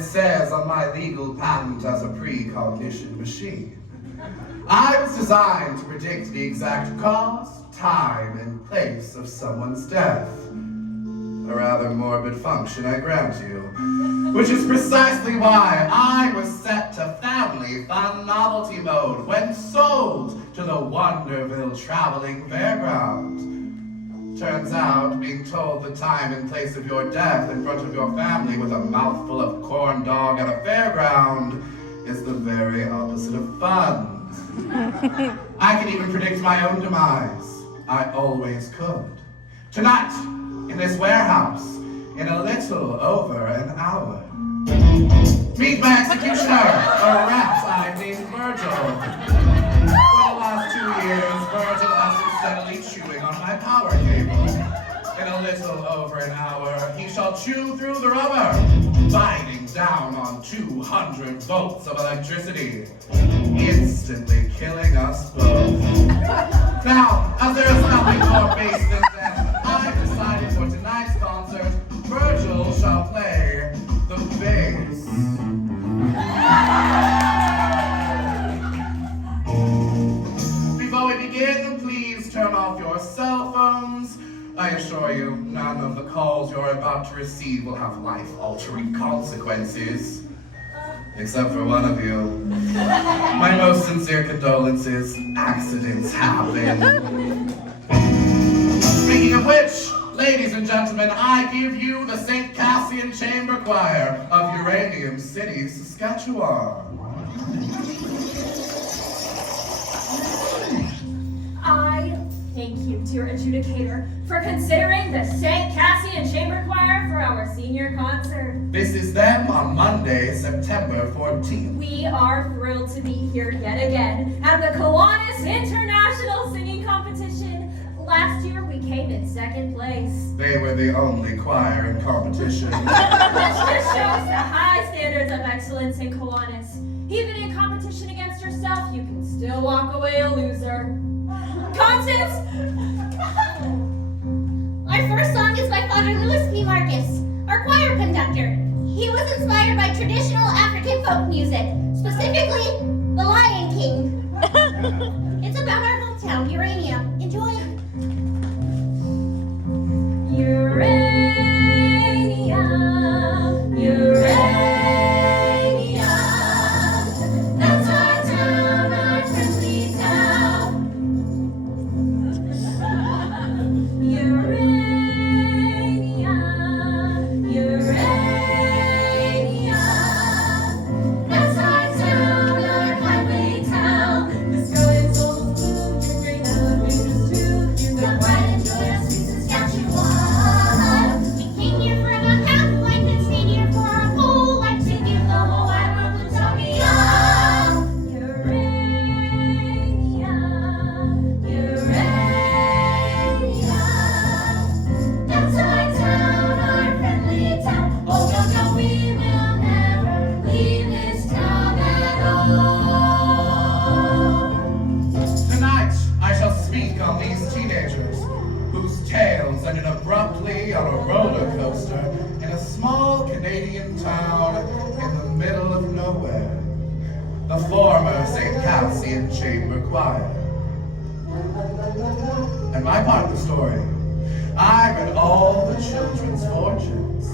it says on my legal patent as a precognition machine. I was designed to predict the exact cause, time, and place of someone's death. A rather morbid function, I grant you. Which is precisely why I was set to family fun novelty mode when sold to the Wonderville Traveling Fairground. Turns out, being told the time and place of your death in front of your family with a mouthful of corn dog at a fairground is the very opposite of fun. I can even predict my own demise. I always could. Tonight, in this warehouse, in a little over an hour. Meet my executioner, a rat named Virgil. For the last 2 years, Virgil has been steadily chewing on my power cable. In a little over an hour, he shall chew through the rubber, biting down on 200 volts of electricity, instantly killing us both. Now, as there is nothing more base than death, I decided for tonight's concert, Virgil shall play the bass. Before we begin, please turn off your cell phones. I assure you, none of the calls you're about to receive will have life-altering consequences. Except for one of you. My most sincere condolences. Accidents happen. Speaking of which, ladies and gentlemen, I give you the St. Cassian Chamber Choir of Uranium City, Saskatchewan. I thank you, dear adjudicator, for considering the St. Cassian Chamber Choir for our senior concert. This is them on Monday, September 14th. We are thrilled to be here yet again at the Kiwanis International Singing Competition. Last year, we came in second place. They were the only choir in competition. Which just shows the high standards of excellence in Kiwanis. Even in competition against yourself, you can still walk away a loser. Constance! Our first song is by Father Louis P. Marcus, our choir conductor. He was inspired by traditional African folk music, specifically The Lion King. It's about our hometown, Urania. Enjoy. Urania, Urania, that's our town, our friendly town. Urania, Urania, that's our town, our friendly town. The sky is all blue, your green elevators too. You can quite enjoy our sweet Saskatchewan. We came here for about half life and stayed here for our whole life to give the whole wide world utopia. Urania, Urania, that's our town, our friendly town. Oh no, no, we will never leave this town at all. Tonight, I shall speak on these teenagers whose tales ended abruptly on a roller coaster in a small Canadian town in the middle of nowhere. The former St. Cassian Chamber Choir. And my part of the story, I read all the children's fortunes.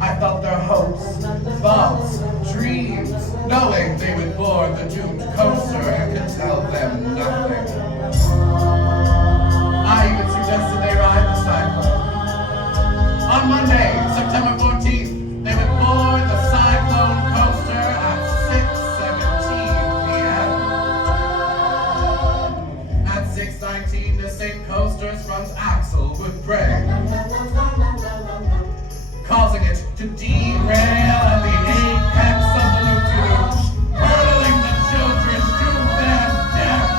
I felt their hopes, thoughts, dreams, knowing they would board the doomed coaster and could tell them nothing. I even suggested they ride the Cyclone. On Monday, September 14th, they would board the Cyclone coaster at 6:17 p.m. At 6:19, the same coaster's front axle would break, causing it to derail at the apex of the loop-de-loop, hurtling the children to their death.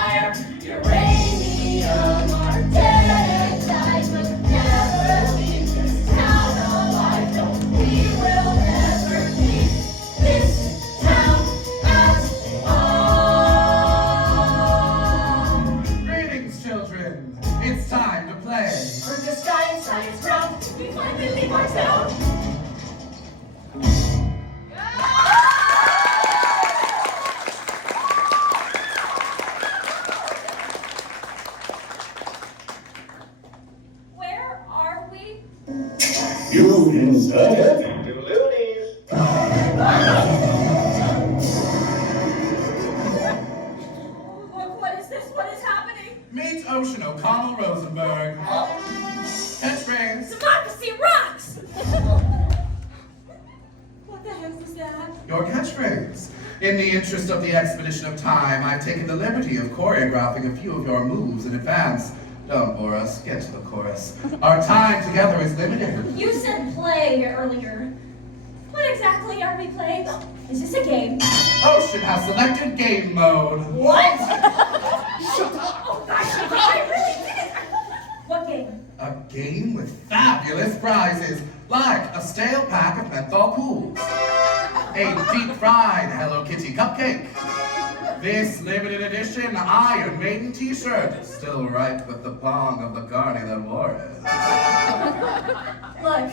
fire. Uranium are dead, died, but never leave this town alive. No, we will never leave this town at all. Greetings, children. It's time to play. Through the sky and science ground, we finally leave our town. Where are we? You inserted? What is this? What is happening? Meet Ocean O'Connell Rosenberg. Catchphrase. Democracy rocks! What the heck was that? Your catchphrase. In the interest of the expedition of time, I've taken the liberty of choreographing a few of your moves in advance. Don't bore us. Get to the chorus. Our time together is limited. You said play earlier. What exactly are we playing? Is this a game? Ocean has selected game mode. What? Shut up! Oh gosh, I really did it! What game? A game with fabulous prizes, like a stale pack of menthol cools, a deep-fried Hello Kitty cupcake, this limited edition Iron Maiden t-shirt, still right with the pong of the carny that wore it. Look,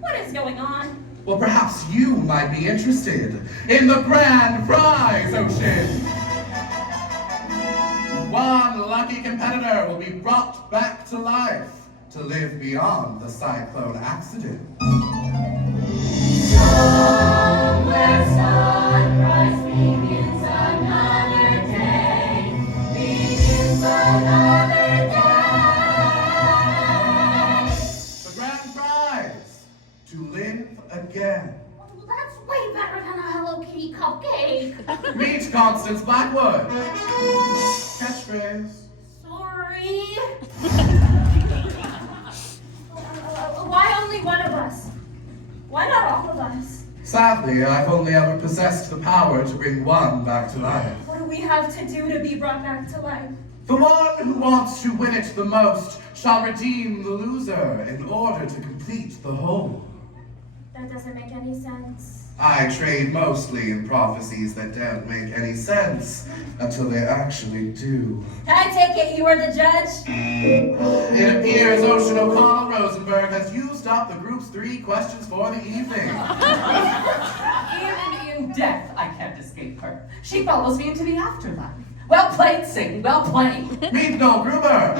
what is going on? Well, perhaps you might be interested in the grand prize, Ocean. One lucky competitor will be brought back to life to live beyond the Cyclone accident. Somewhere sunrise begins another day. Begins another day. The grand prize, to live again. Well, that's way better than a Hello Kitty cupcake. Meet Constance Blackwood. Catchphrase. Sorry. Why only one of us? Why not all of us? Sadly, I've only ever possessed the power to bring one back to life. What do we have to do to be brought back to life? The one who wants to win it the most shall redeem the loser in order to complete the whole. That doesn't make any sense. I trade mostly in prophecies that don't make any sense until they actually do. I take it you were the judge? It appears Ocean O'Connell Rosenberg has used up the group's 3 questions for the evening. Even in death, I can't escape her. She follows me into the afterlife. Well played, Satan, well played. Meet Noel Gruber,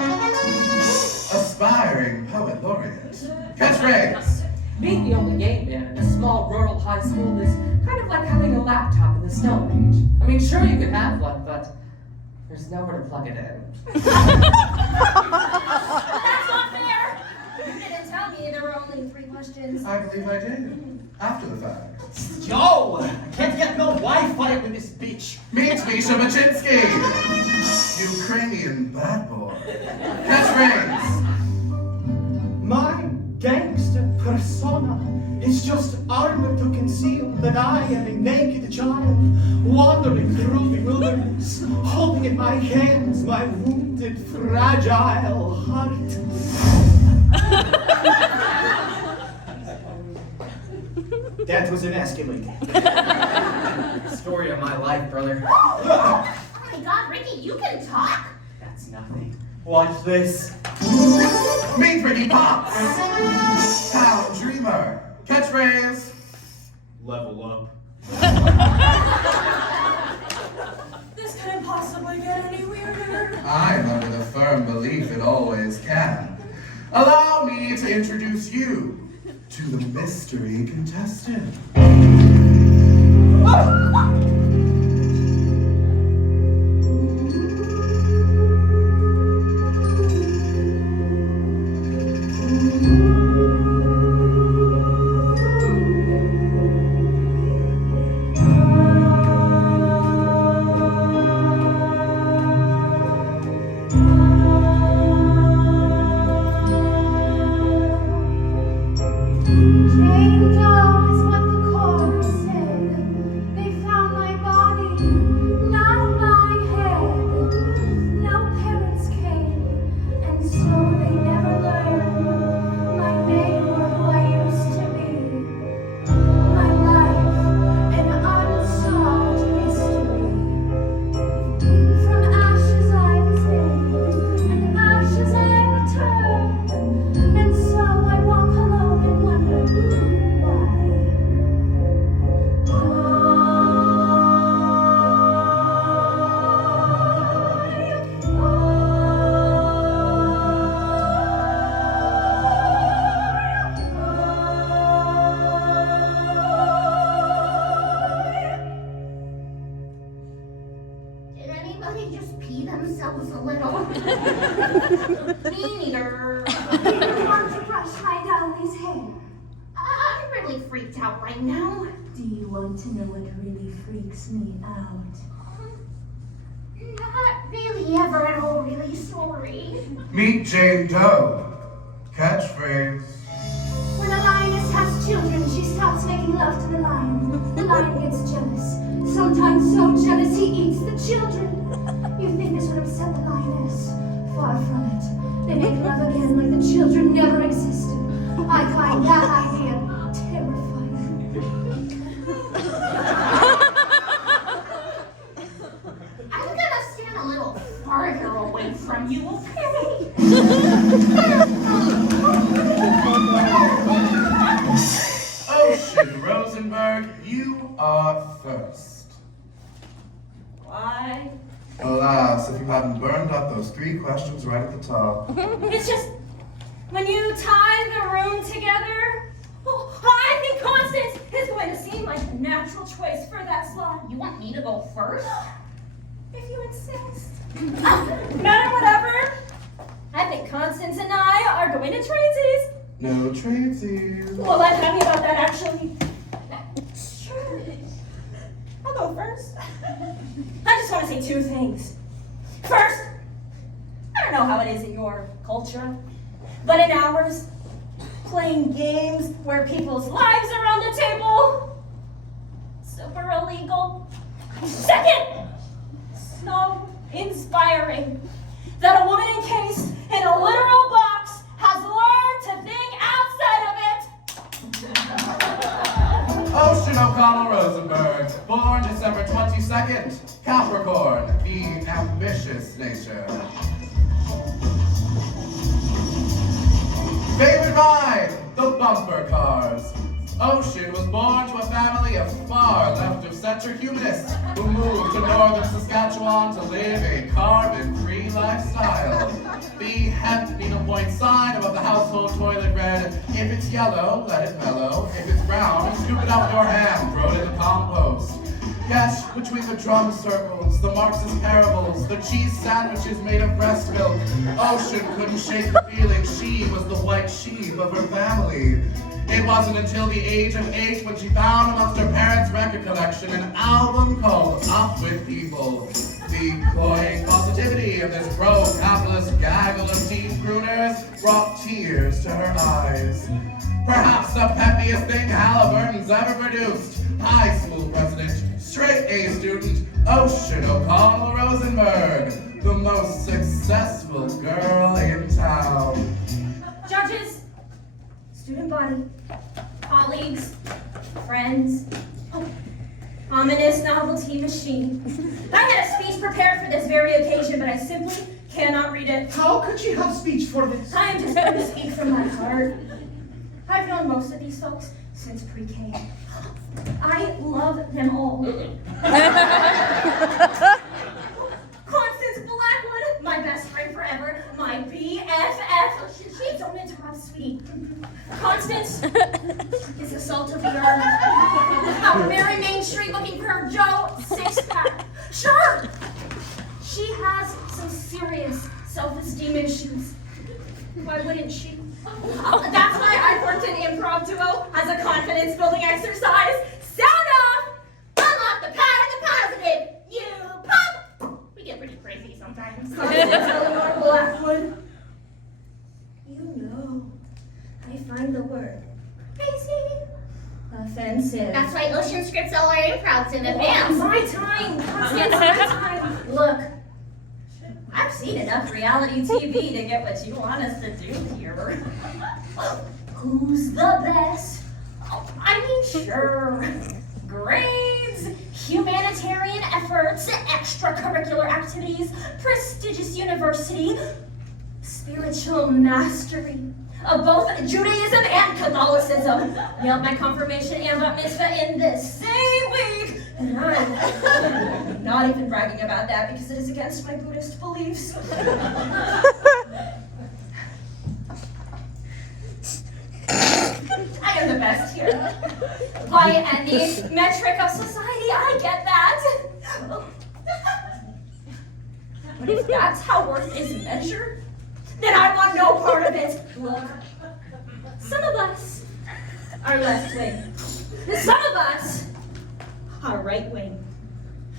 aspiring poet laureate. Catchphrase. Being the only gay man in a small rural high school is kind of like having a laptop in the Stone Age. I mean, sure you could have one, but there's nowhere to plug it in. That's not fair! You didn't tell me there were only 3 questions. I believe I did. After the fact. Yo! I can't get no Wi-Fi with this bitch. Meet Misha Machinsky, Ukrainian bad boy. Catchphrase. My gangster persona is just armor to conceal that I am a naked child wandering through the wilderness, holding in my hands my wounded, fragile heart. That was emasculating. Story of my life, brother. Oh my god, Ricky, you can talk? That's nothing. Watch this. Meet Ricky Potts, town dreamer. Catchphrase. Level up. This couldn't possibly get any weirder. I'm under the firm belief it always can. Allow me to introduce you to the mystery contestant. Jane Doe is what the chorus said. They found my themselves a little. Me neither. You want to brush my Dowley's hair? I'm really freaked out right now. Do you want to know what really freaks me out? Not really ever at all really sorry. Meet Jane Doe. Catchphrase. When a lioness has children, she stops making love to the lion. The lion gets jealous. Sometimes so jealous he eats the children. You think this would upset the lioness? Far from it. They make love again like the children never existed. I find that idea terrifying. I'm gonna stand a little farther away from you, okay? Ocean Rosenberg, you are first. Why? Alas, if you hadn't burned up those 3 questions right at the top. It's just when you tie the room together, I think Constance is going to seem like a natural choice for that slot. You want me to go first? If you insist. No matter whatever, I think Constance and I are going to tradesies. No tradesies. Well, I'm happy about that, actually. Sure. I'll go first. I just want to say 2 things. First, I don't know how it is in your culture, but in ours, playing games where people's lives are on the table, super illegal. Second, so inspiring that a woman encased in a literal box has learned to think outside of it. Ocean O'Connell Rosenberg, born December 22nd, Capricorn, the ambitious nature. Favorite ride, the bumper cars. Ocean was born to a family of far left-of-center humanists who moved to northern Saskatchewan to live a carbon-free lifestyle. The hemp needlepoint sign above the household toilet read, "If it's yellow, let it mellow. If it's brown, scoop it out with your hand, throw it in the compost." Yet, between the drum circles, the Marxist parables, the cheese sandwiches made of breast milk, Ocean couldn't shake the feeling she was the white sheep of her family. It wasn't until the age of 8 when she found amongst her parents' record collection an album called Up With People. The cloying positivity of this pro-capitalist gaggle of teen crooners brought tears to her eyes. Perhaps the peppiest thing Halliburton's ever produced. High school president, straight A student, Ocean O'Connell Rosenberg, the most successful girl in town. Judges, student body, colleagues, friends, ominous novelty machine. I had a speech prepared for this very occasion, but I simply cannot read it. How could you have speech for this? I am just going to speak from my heart. I've known most of these folks since pre-K. I love them all. Constance Blackwood, my best friend forever, my BFF. She don't interrupt, sweetie. Constance is the salt of the earth. Our Mary Main Street looking for her Joe 6-pack. Sure, she has some serious self-esteem issues. Why wouldn't she? That's why I worked in improv duo as a confidence-building exercise. Sound off! Unlock the power of the positive. You pop. We get pretty crazy sometimes. Constance Eleanor Blackwood. You know, I find the word crazy offensive. That's why Ocean scripts all our improvs in advance. My time, Constance, my time. Look, I've seen enough reality TV to get what you want us to do here. Who's the best? Oh, I mean, sure. Grades, humanitarian efforts, extracurricular activities, prestigious university, spiritual mastery of both Judaism and Catholicism. Nailed my confirmation and bat mitzvah in this same week. And I'm not even bragging about that because it is against my Buddhist beliefs. I am the best here. By any metric of society, I get that. But if that's how worth is measured, then I want no part of it. Look, some of us are left wing. Some of us are right wing.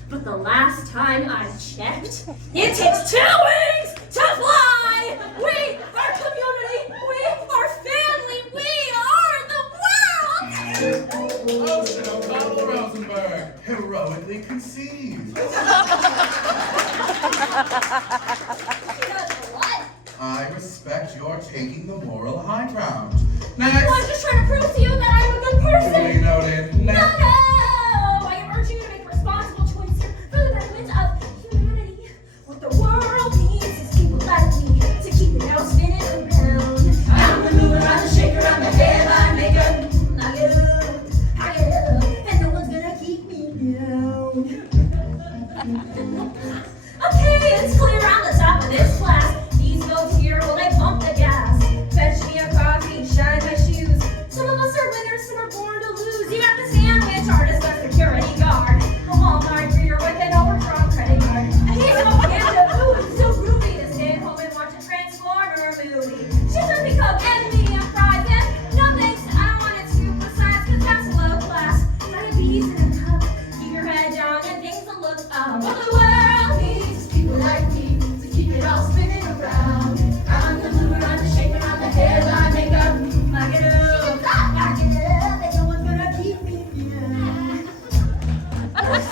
But the last time I checked, it takes 2 wings to fly! We are community! We are family! We are the world! Ocean O'Connell Rosenberg, heroically conceived. What? I respect your taking the moral high ground. Next. Well, I'm just trying to prove to you that I'm a good person! Duly noted. No, Next. no! I urge you to make responsible choices for the betterment of humanity. What the world needs is people like me to keep it all spinning around. I'm the mover, I'm the shaker, I'm the headline maker. I get up, and no one's gonna keep me down. Okay, it's clear on the top of this class. These folks here, well, they pump the gas. Fetch me a coffee, shine my shoes. Some of us are winners, some are born to lose. You got the sandwich artist, a security guard. A Walmart greeter with an overdrawn credit card. And he's a panda, ooh, it's so groovy to stay at home and watch a Transformer movie. She's gonna become medium private. No thanks, I don't want it supersized, cause that's low class. Diabetes in a cup, keep your head down and things will look up. What the world needs is people like me to keep it all spinning around. I'm the mover, I'm the shaker, I'm the headline maker. Back it up, and no one's gonna keep me down.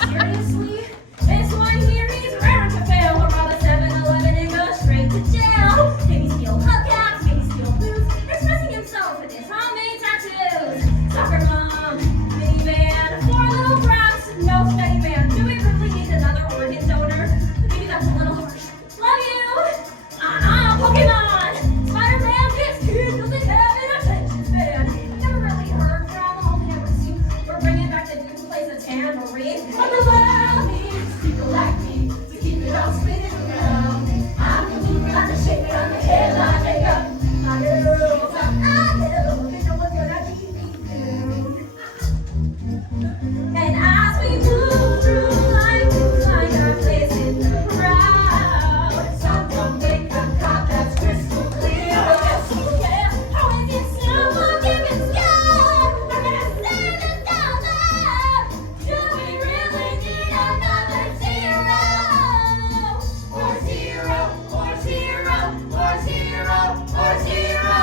Seriously? This one here is raring to fail. Or rob a 7-Eleven and go straight to jail. Maybe steal hubcaps, maybe steal booze. Expressing himself with his homemade tattoos. Soccer mom, minivan, 4 little brats, no steady man. Do we really need another organ donor? Maybe that's a little harsh. Love you! Pokemon! Spider-Man, his kids doesn't have an attention span. Never really heard from, only ever seen. We're bringing back the dude who plays the tambourine. But the world needs people like me to keep it all spinning around. I'm the mover, I'm the shaker, I'm the headline maker. I know, and no one's gonna keep me down. And as we move through life, we find our place in the crowd. Some don't make a cop that's crystal clear. Yeah, how is it someone giving sky? We're gonna say this down loud. Do we really need another zero? Or zero, or zero, or zero, or zero.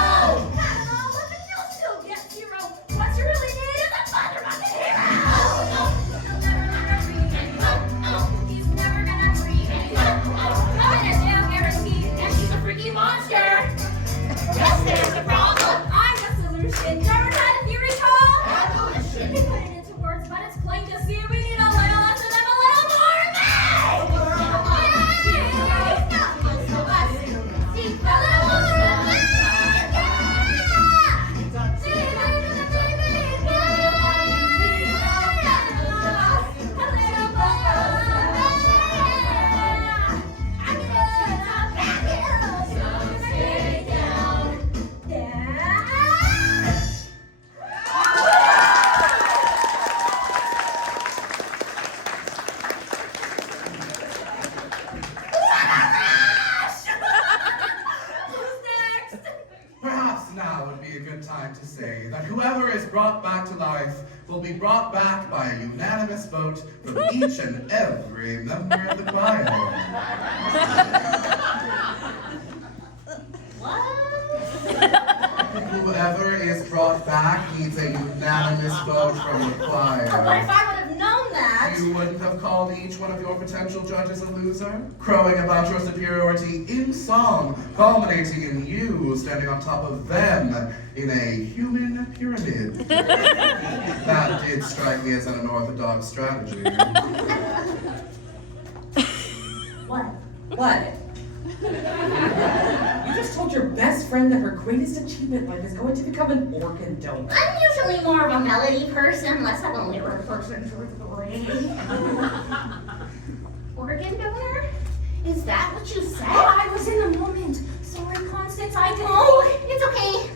I don't know, but you'll still get zero. What you really need is a motherfucking hero. He'll never gonna free me. He's never gonna free me. I'm in a jail guaranteed, and she's a freaky monster. Yes, there's a problem. I'm the solution. Never had a theory called evolution. They put it into words, but it's plain to see we need a little less of them, a little more of me. Perhaps now would be a good time to say that whoever is brought back to life will be brought back by a unanimous vote from each and every member of the choir. Whoever is brought back needs a unanimous vote from the But choir. if I would have known that? You wouldn't have called each one of your potential judges a loser, crowing about your superiority in song, culminating in you standing on top of them in a human pyramid. That did strike me as an unorthodox strategy. What? What? You just told your best friend that her greatest achievement in life is going to become an organ donor. I'm usually more of a melody person, less of a lyric person, truthfully. Organ donor? Is that what you said? I was in the moment. Sorry, Constance, I didn't. Oh, it's okay.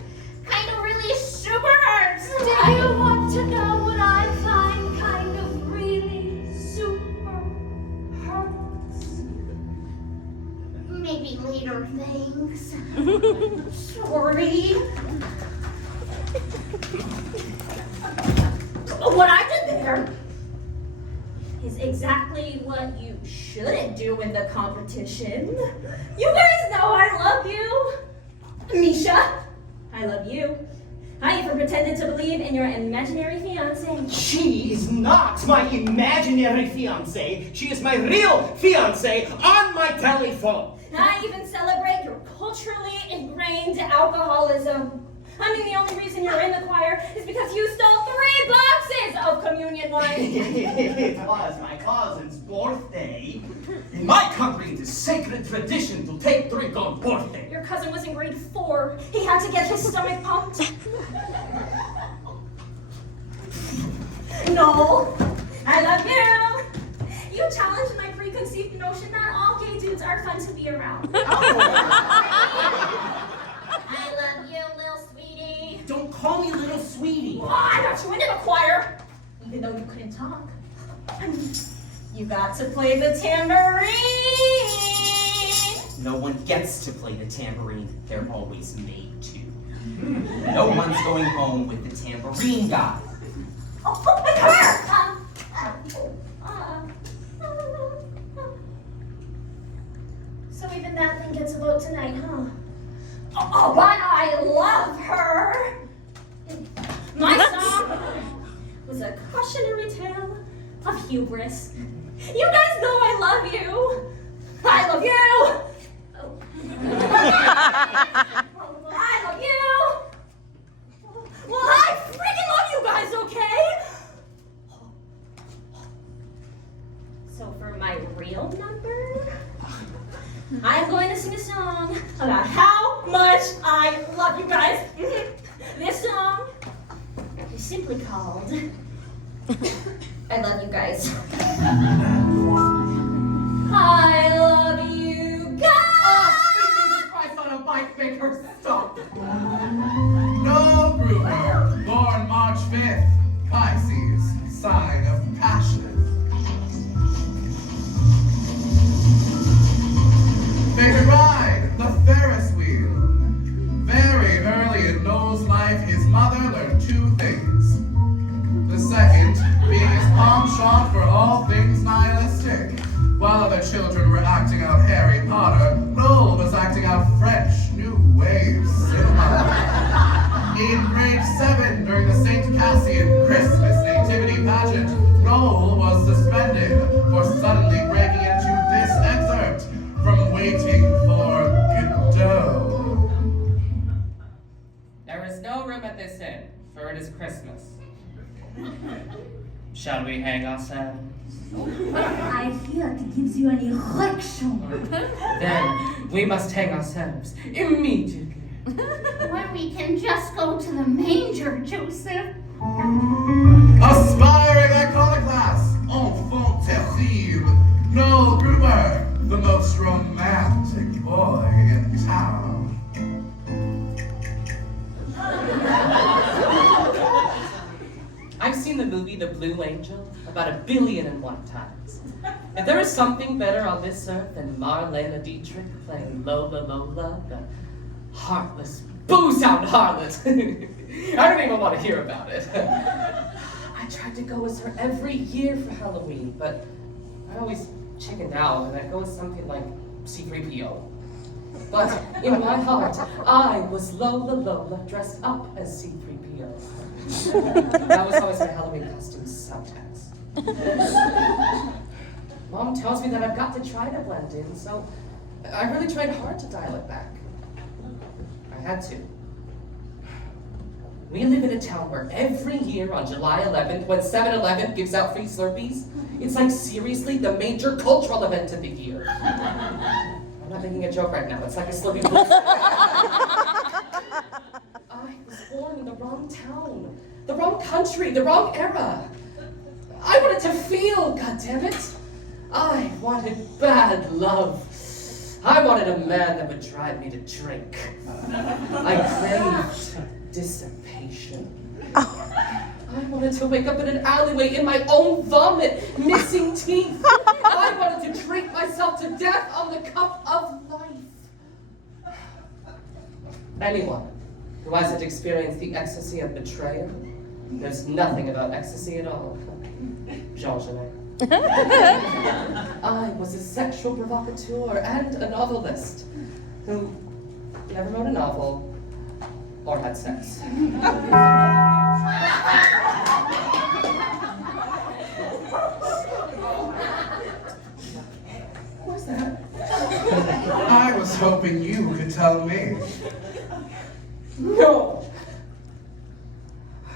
Kind of really super hurts. Do you want to know what I find kind of really super hurts? Maybe later, thanks. Sorry. What I did there is exactly what you shouldn't do in the competition. You guys know I love you. Misha, I love you. I even pretended to believe in your imaginary fiancé. She is not my imaginary fiancé. She is my real fiancé on my telephone. I even celebrate your culturally ingrained alcoholism. I mean, the only reason you're in the choir is because you stole 3 boxes of communion wine. It was my cousin's birthday. In my country, it is sacred tradition to take drink on birthday. Your cousin was in grade 4. He had to get his stomach pumped. No, I love you. You challenged my preconceived notion that all gay dudes are fun to be around. I love you, little sweetie. Don't call me little sweetie. Oh, I got you into the choir, even though you couldn't talk. You got to play the tambourine. No one gets to play the tambourine. They're always made to. No one's going home with the tambourine guy. Oh, come here. So even that thing gets a vote tonight, huh? Oh, but I love her. My song was a cautionary tale of hubris. You guys know I love you. I love you. Oh. I love you. Well, I freaking love you guys, okay? So for my real number, I'm going to sing a song about how much I love you guys. This song is simply called I Love You Guys. I love you guys. Oh, sweet Jesus Christ on a bike, make her stop. No Gruber, born March 5th, Pisces, sign of passion. Favorite ride, the Ferris wheel. Very early in Noel's life, his mother learned 2 things. The second being his penchant for all things nihilistic. While other children were acting out Harry Potter, Noel was acting out French New Wave cinema. In grade 7, during the St. Cassian Christmas Nativity pageant, Noel was suspended for suddenly breaking into this excerpt from Waiting for Godot. There is no room at this inn, for it is Christmas. Shall we hang ourselves? I hear it gives you an erection. Then we must hang ourselves immediately. When we can just go to the manger, Joseph. Aspiring iconoclast, enfant terrible, Noel Gruber, the most romantic boy in town. I've seen the movie The Blue Angel about 1 billion and 1 times. If there is something better on this earth than Marlena Dietrich playing Lola Lola, the heartless, booze-out harlot, I don't even want to hear about it. I tried to go as her every year for Halloween, but I always chickened out, and I'd go as something like C-3PO. But in my heart, I was Lola Lola dressed up as C-3PO. That was always my Halloween costume subtext. Mom tells me that I've got to try to blend in, so I really tried hard to dial it back. I had to. We live in a town where every year on July 11th, when 7-Eleven gives out free Slurpees, it's like seriously the major cultural event of the year. I'm not making a joke right now, it's like a Slurpee. I was born in the wrong town, the wrong country, the wrong era. I wanted to feel, goddammit. I wanted bad love. I wanted a man that would drive me to drink. I craved dissipation. I wanted to wake up in an alleyway in my own vomit, missing teeth. I wanted to drink myself to death on the cup of life. Anyone who hasn't experienced the ecstasy of betrayal knows nothing about ecstasy at all. Jean Genet. I was a sexual provocateur and a novelist who never wrote a novel or had sex. What's that? I was hoping you could tell me. No! I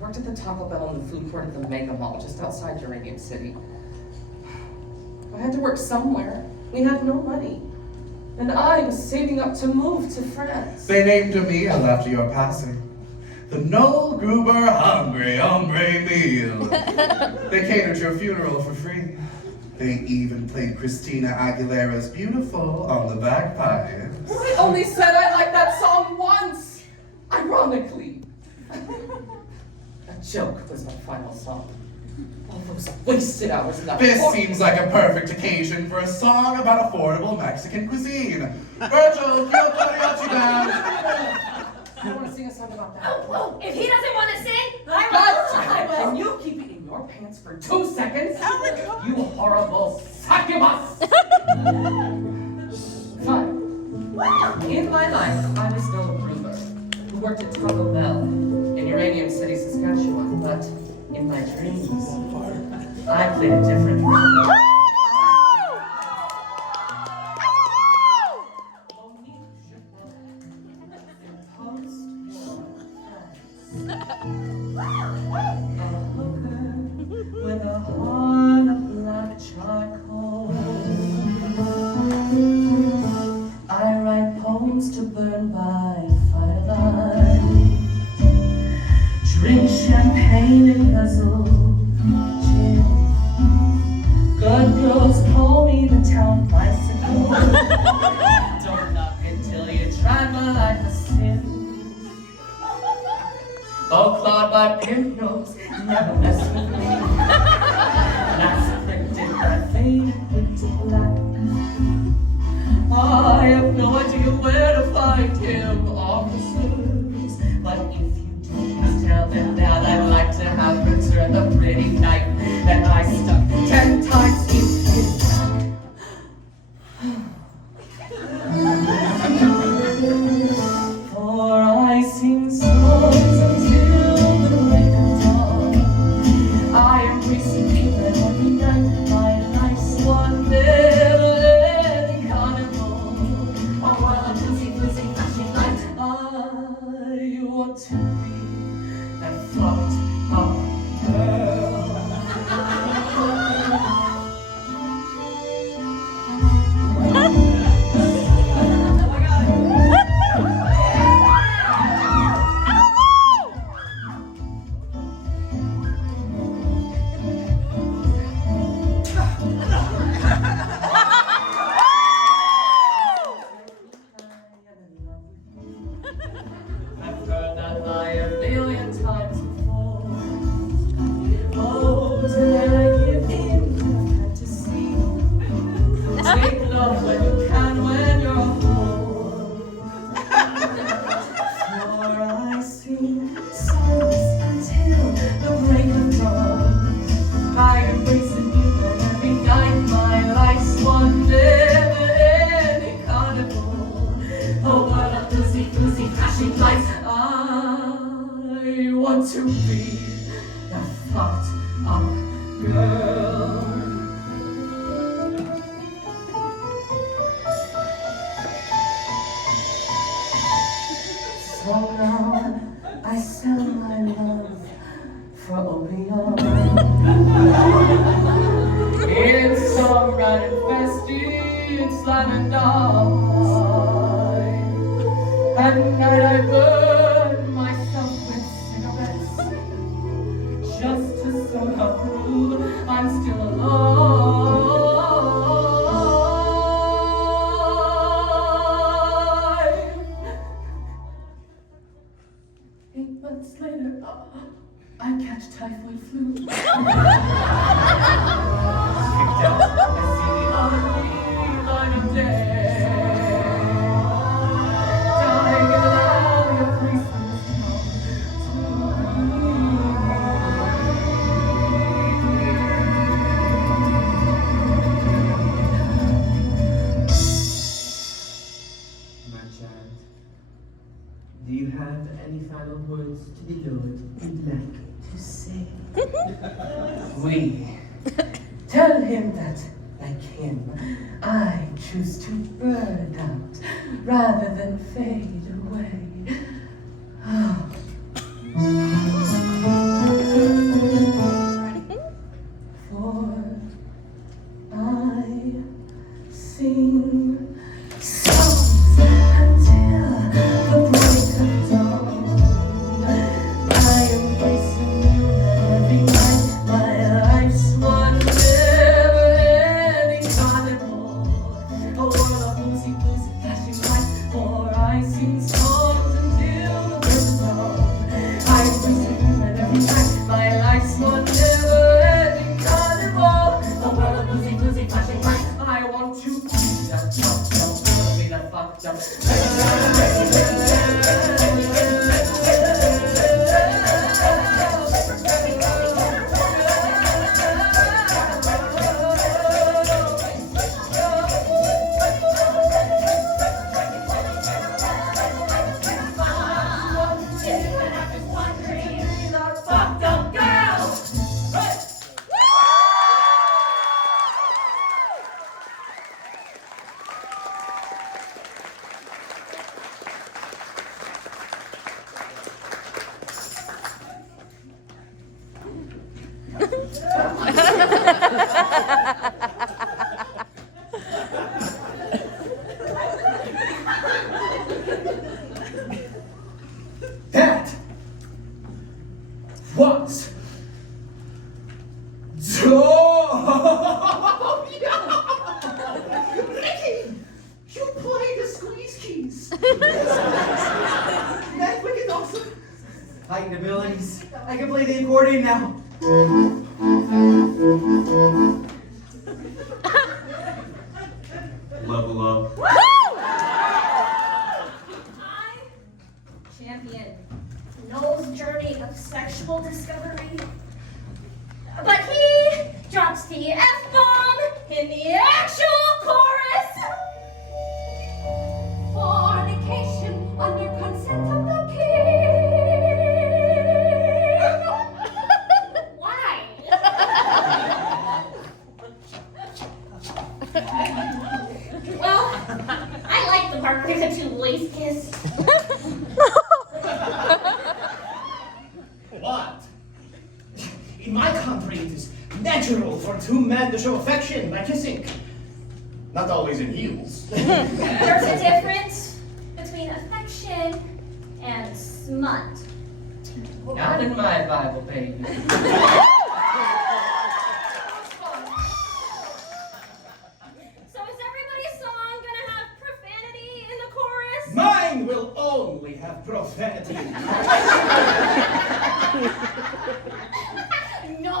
worked at the Taco Bell in the food court of the Mega Mall just outside Uranium City. I had to work somewhere. We had no money. And I was saving up to move to France. They named a meal after your passing. The Noel Gruber Hungry Hombre Meal. They catered your funeral for free. They even played Christina Aguilera's Beautiful on the bagpipes. I only said I liked that song once! Ironically. A joke was my final song. All those wasted hours in that This court. seems like a perfect occasion for a song about affordable Mexican cuisine. Virgil, get a mariachi band. I want to sing a song about that. Oh, if he doesn't want to sing, I God, will. can you keep it in your pants for 2 seconds? You horrible succubus! Fine. In my life, I was Noel Gruber, who worked at Taco Bell in Uranium City, Saskatchewan, but in my dreams, I played a different role. With a heart of black charcoal, I write poems to burn by firelight, drink champagne and guzzle gin. Good girls call me the town bicycle. Don't knock until you try my life a sin. Oh, Claude, my pimp nose, never mess with me. Last printed by faded with black. I have no idea where to find him, officers. But if you do, please tell them that I'd like to have returned the pretty knife that I stuck 10 times in his back. For I sing songs until the break of dawn. I am racing people every night. My life's one never-ending carnival. Oh, while I'm losing flashing lights, I want to be that fucked up girl. I've heard that lie a million times before. Oh, tonight I give in to fantasy. Take love when you can, when you're whole. For I sing songs until the break of dawn. I am racing you and every night. My life's one never-ending carnival. Oh, what a flashing lights. I want to be that fucked up girl. So now I sell my love for opium. In some red infested slime and dye. At night I burn myself with cigarettes, just to somehow prove I'm still alive. 8 months later, I catch typhoid flu. Kicked out, I see the ugly light of day. any final words to the Lord you'd like to say? We tell him that, like him, I choose to burn out rather than fade away. For I sing songs until the break of dawn. I am facing you every night. My life's one never-ending carnival. A world of boozy, boozy, flashing lights. For I sing songs until the break of dawn. I am facing you every night. My life's one never-ending carnival. A world of boozy, boozy, flashing lights. I want to be that jump, be that fuck jump. That was dope! Ricky, you play the squeeze keys. That's wicked awesome. Heightened abilities. I can play the accordion now. Level up. Champion Noel's journey of sexual discovery. But he drops the F-bomb in the actual chorus. Fornication under consent of the king. Why? Well, I like the part where the two boys kiss. What? In my country, it is natural for two men to show affection by kissing. Not always in heels. There's a difference between affection and smut. Not in my Bible, baby. So is everybody's song gonna have profanity in the chorus? Mine will only have profanity. No!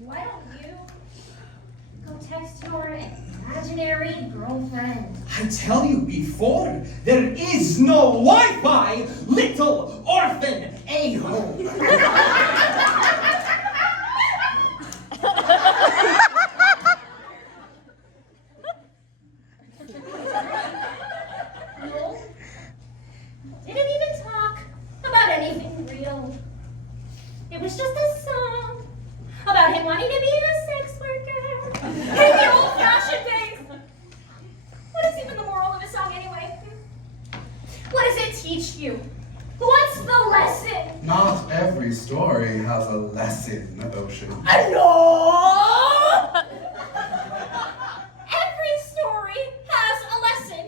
Why don't you go text your imaginary girlfriend? I tell you before, there is no Wi-Fi, little orphan a-hole. No? Didn't even talk about anything real. It was just a song about him wanting to be a sex worker in the old-fashioned days. What is even the moral of a song anyway? What does it teach you? What's the lesson? Not every story has a lesson, Ocean. No! Every story has a lesson.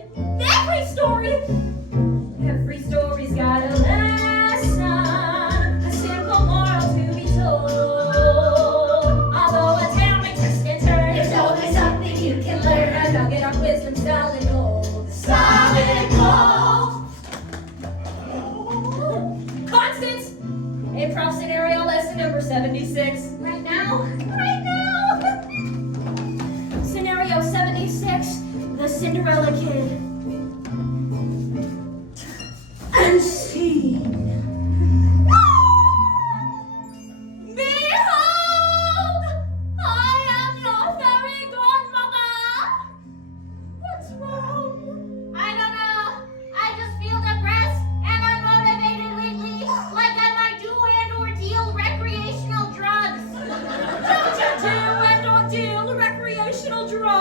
Every story's got a lesson, a simple moral to be told. Although a tale may twist and turn, there's always something you can learn. A nugget of wisdom, solid gold. Solid gold! Constance! Improv scenario lesson number 76. Right now,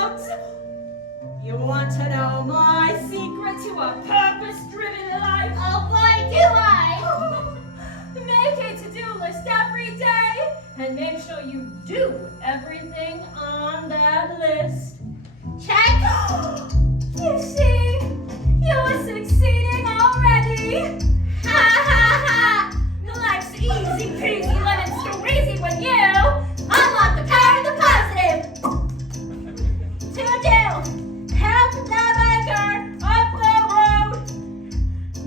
out? You want to know my secret to a purpose-driven life? Oh boy, do I! Make a to-do list every day and make sure you do everything on that list. Check! You see, you're succeeding already. Ha ha ha! Life's easy peasy lemon squeezy with you. Unlock the power of the positive! To do, help the biker up the road.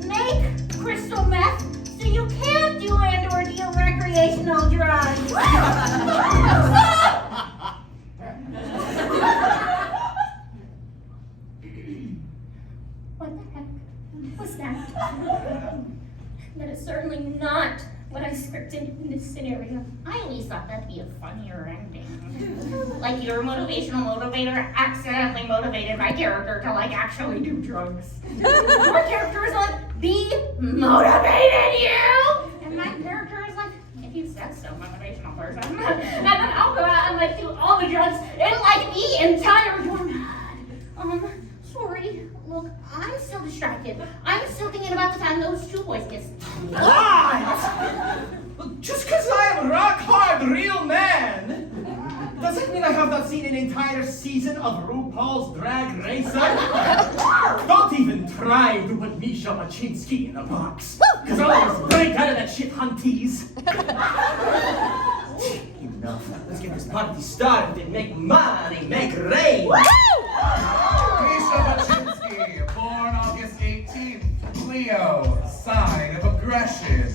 Make crystal meth so you can do and or deal recreational drugs. What the heck was that? That is certainly not what I scripted in this scenario. I always thought that'd be a funnier ending. Like your motivational motivator accidentally motivated my character to like actually do drugs. Your character is like, be motivated you! And my character is like, if you said so, motivational person. And then I'll go out and like do all the drugs in like the entire dorm. Sorry. Look, I'm still distracted. I'm still thinking about the time those two boys kissed. What? Just because I am a rock-hard real man, does it mean I have not seen an entire season of RuPaul's Drag Racer? Don't even try to put Misha Machinsky in a box, because I'll always break out of that shit hunties. Enough. Let's get this party started and make money, make rain. Misha Machinsky, born August 18th, Leo, sign of aggression.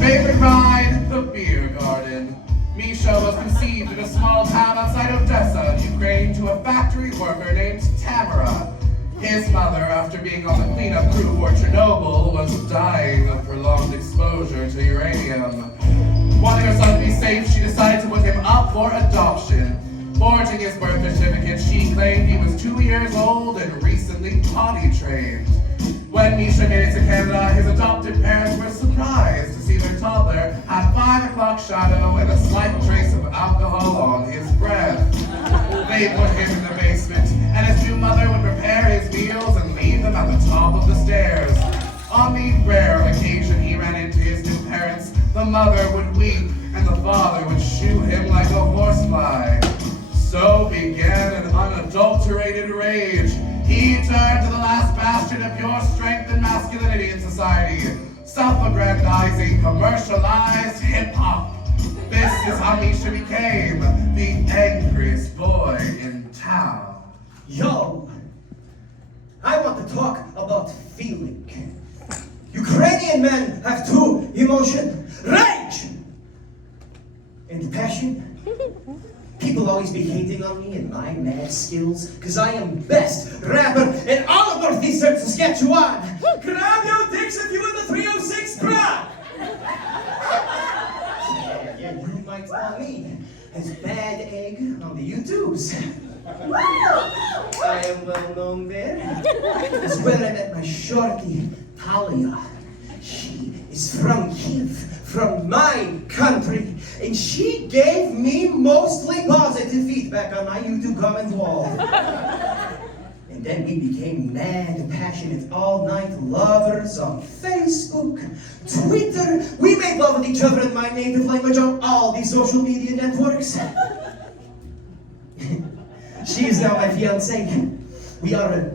Favorite ride, the beer garden. Misha was conceived in a small town outside Odessa, Ukraine, to a factory worker named Tamara. His mother, after being on the cleanup crew for Chernobyl, was dying of prolonged exposure to uranium. Wanting her son to be safe, she decided to put him up for adoption. Forging his birth certificate, she claimed he was 2 years old and recently potty trained. When Misha made it to Canada, his adopted parents were surprised to see their toddler had 5 o'clock shadow and a slight trace of alcohol on his breath. They put him in the basement, and his new mother would prepare his meals and leave them at the top of the stairs. On the rare occasion he ran into his new parents, the mother would weep and the father would shoo him like a horsefly. So began an unadulterated rage. He turned to the last bastion of pure strength and masculinity in society. Self-aggrandizing, commercialized hip-hop. This is how Misha became the angriest boy in town. Yo, I want to talk about feeling. Ukrainian men have two emotions, rage and passion. People always be hating on me and my mad skills, cause I am best rapper in all of northeastern Saskatchewan. Grab your dicks if you in the 306 crowd. Yeah, you might call me as Bad Egg on the YouTubes. I am well known there. It's where I met my shorty, Talia. She is from Kiev, from my country, and she gave me mostly positive feedback on my YouTube comment wall. And then we became mad, passionate, all-night lovers on Facebook, Twitter. We made love with each other in my native language on all these social media networks. She is now my fiancée. We are a...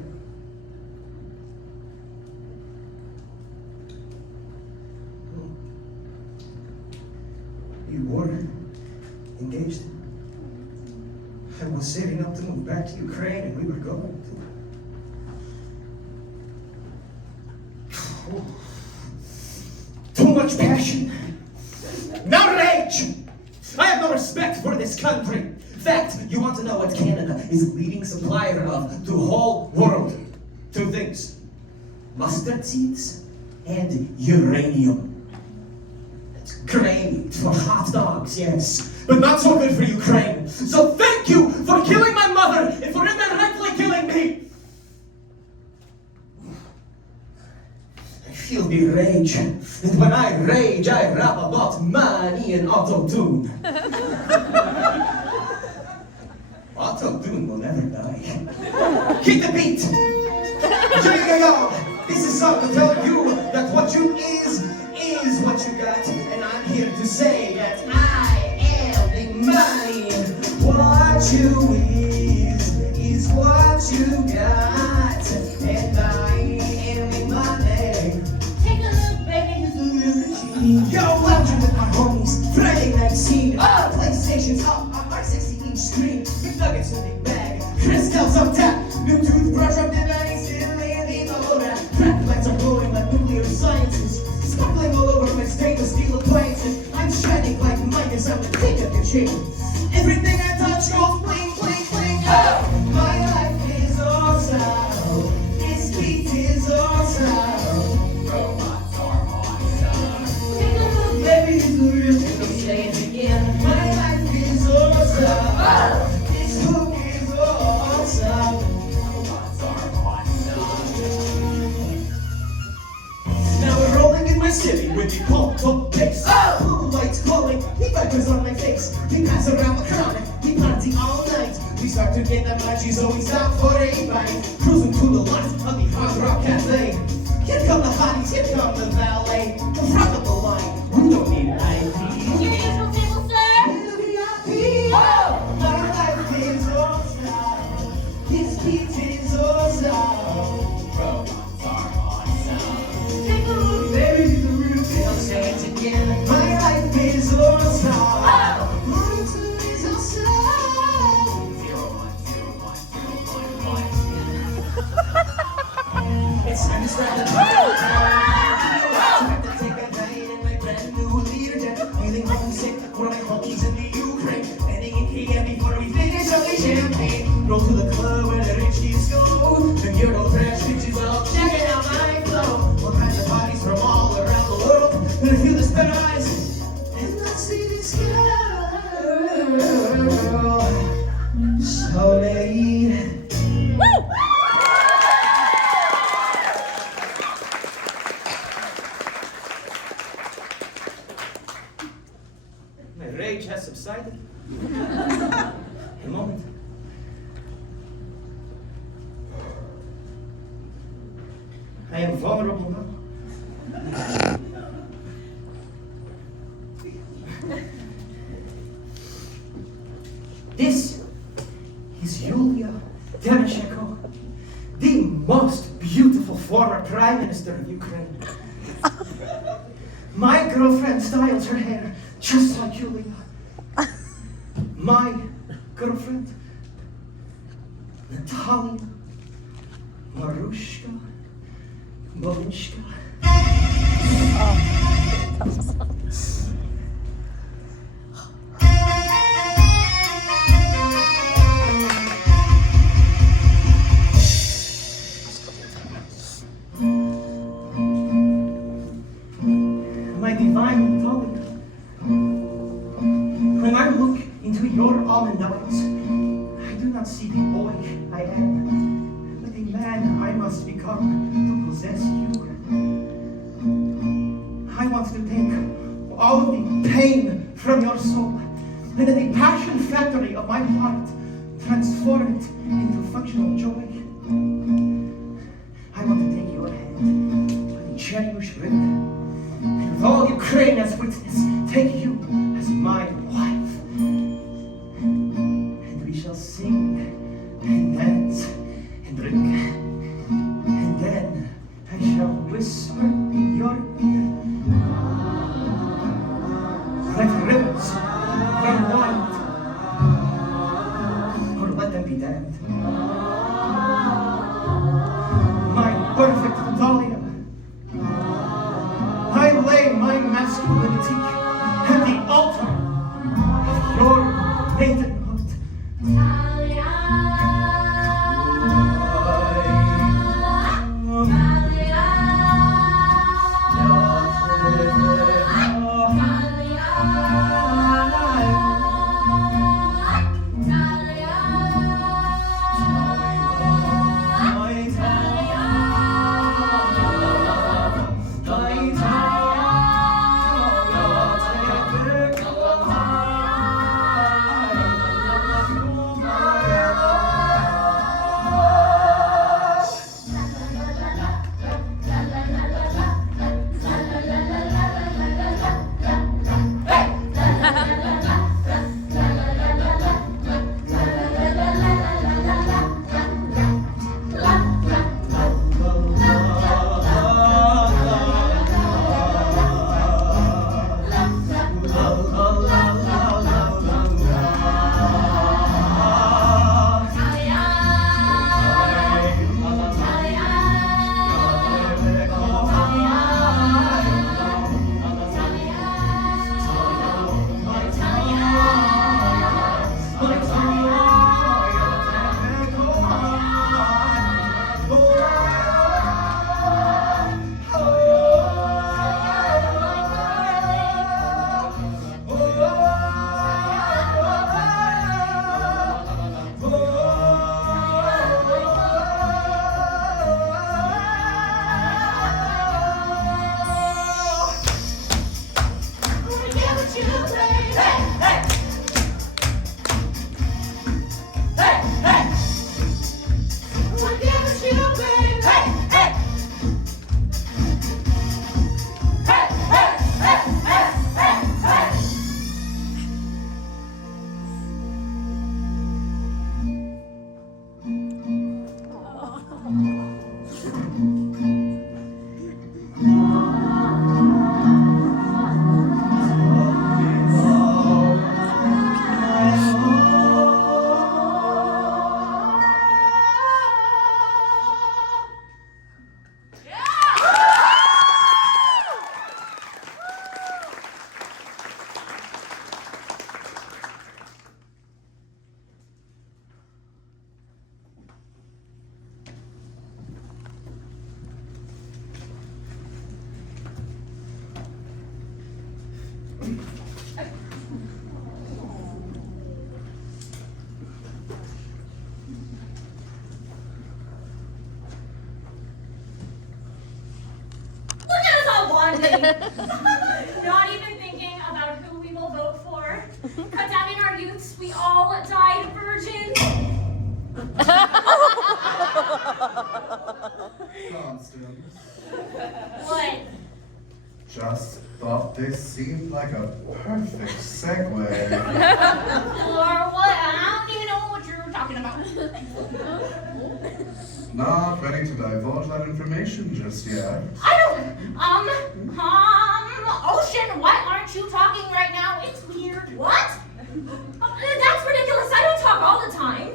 You were engaged? I was saving up to move back to Ukraine and we were going to... Too much passion. Now rage! I have no respect for this country. In fact, you want to know what Canada is leading supplier of to the whole world? Two things. Mustard seeds and uranium. It's great for hot dogs, yes, but not so good for Ukraine. So thank you for killing my mother and for indirectly killing me. I feel the rage, and when I rage, I rap about money and auto-tune. Otto Doom will never die. Hit the beat! Yo, this is all to tell you that what you is what you got. And I'm here to say that I am the money. What you is what you got. And I am the money. Take a look, baby, who's the real machine. Yo, lounging with my homies, Friday night scene. PlayStation's up on our 60-inch screen. McNuggets in the bag, crystals on tap. New toothbrush up the night, still laying in the low rap. Traffic lights are glowing like nuclear sciences. Sparkling all over my stainless steel appliances. I'm shining like Midas, I'm the king of the chain. Everything I touch goes bling, bling, bling. Oh, my life is awesome. This beat is awesome. Robots are awesome. Take a look, baby, who's the real machine. Say it again. My life is awesome. This hook is awesome. Robots are awesome. Now we're rolling in my city with the pumped up bass. Blue lights glowing, the vipers on my face. We pass around the corner, we party all night. We start to get the munchies, so we stop for a bite. Cruising to the lot of the Hard Rock Cafe. Here come the hotties, here come the valet. In front of the line, we don't need ID. Your usual table, sir? Oh, my life is awesome. This beat is awesome. Robots are awesome. Take a look, baby, who's the real machine. I'll say it again. My life is awesome. My life is awesome. 010101. It's time to start the time to take a ride in my brand new leader jet. Feeling homesick for my homies in the Ukraine. Landing in KM before we finish all the champagne. Roll to the club where the rich kids go. The Euro trash bitches all checking out my flow. All kinds of bodies from all around the world. And I feel the spread eyes. And I see this girl. So late. My rage has subsided. A moment. I am vulnerable now. This is Yulia Tymoshenko, the most beautiful former Prime Minister of Ukraine. My girlfriend styles her hair just like Yulia. My girlfriend, Natalia Marushka Malinshka. My divine Natalia, when I look into your almond eyes, I do not see the boy I am, but the man I must become to possess you. I want to take all of the pain from your soul and in the passion factory of my heart, transform it into functional joy. I want to take your hand by the cherished ribbon, and with all Ukraine as witness, take you as my wife. And we shall sing and dance and drink, and then I shall whisper in your ear, let rivers run wild, or let them be damned. My perfect Dahlia, I lay my masculinity at the altar of your maidenhood. nothing. Not even thinking about who we will vote for. Cut down in our youths, we all died virgins. Constance, What? just thought this seemed like a perfect segue. Or what? I don't even know what you're talking about. Not ready to divulge that information just yet. I don't. Ocean, why aren't you talking right now? It's weird. What? That's ridiculous. I don't talk all the time.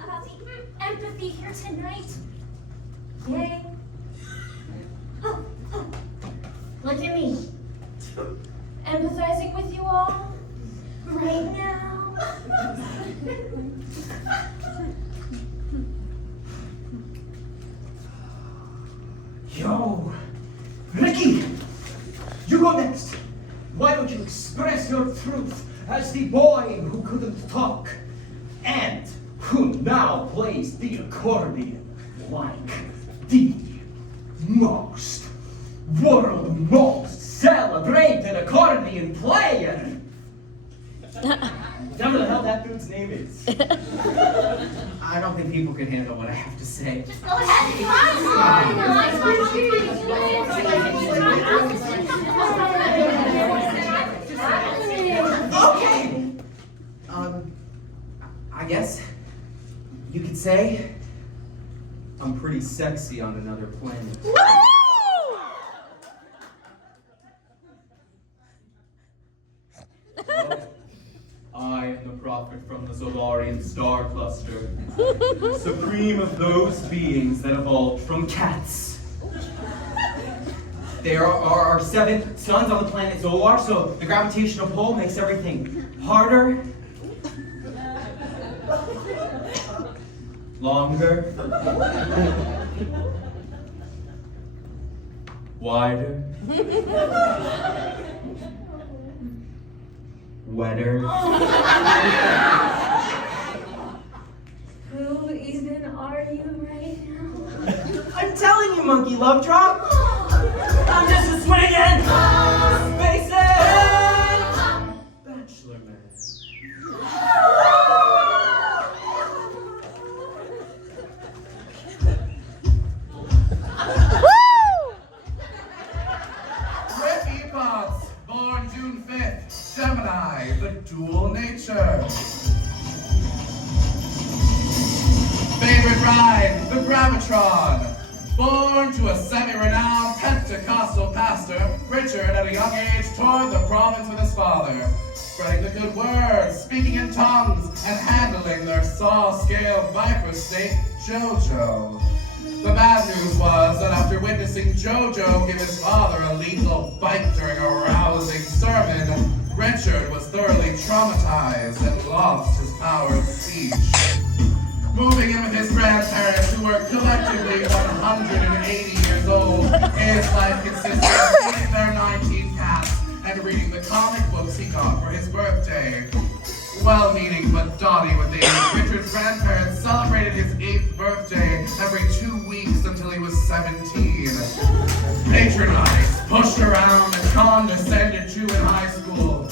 About the empathy here tonight. Yay. Look at me. Empathizing with you all right now. Yo, Ricky, you go next. Why don't you express your truth as the boy who couldn't talk and who now plays the accordion like the world most celebrated accordion player? Whatever the hell that dude's name is. I don't think people can handle what I have to say. Just go ahead. Okay! I guess you could say I'm pretty sexy on another planet. I am the prophet from the Solarian star cluster, supreme of those beings that evolved from cats. There are 7 suns on the planet Zoar, so the gravitational pull makes everything harder, longer, wider, wetter. Who even are you right now? I'm telling you, Monkey Love Drop! I'm just a swingin' spacing bachelor man. Ricky Potts, born June 5th, Gemini, the dual nature. Favorite ride, the Gravitron. Born to a semi-renowned Pentecostal pastor, Richard at a young age toured the province with his father, spreading the good word, speaking in tongues, and handling their saw-scale microstate JoJo. The bad news was that after witnessing JoJo give his father a lethal bite during a rousing sermon, Richard was thoroughly traumatized and lost his power of speech. Moving in with his grandparents, who were collectively 180 years old, his life consisted of feeding their 19 cats and reading the comic books he got for his birthday. Well-meaning but dotty with age, Richard's grandparents celebrated his 8th birthday every 2 weeks until he was 17. Patronized, pushed around, and condescended to in high school.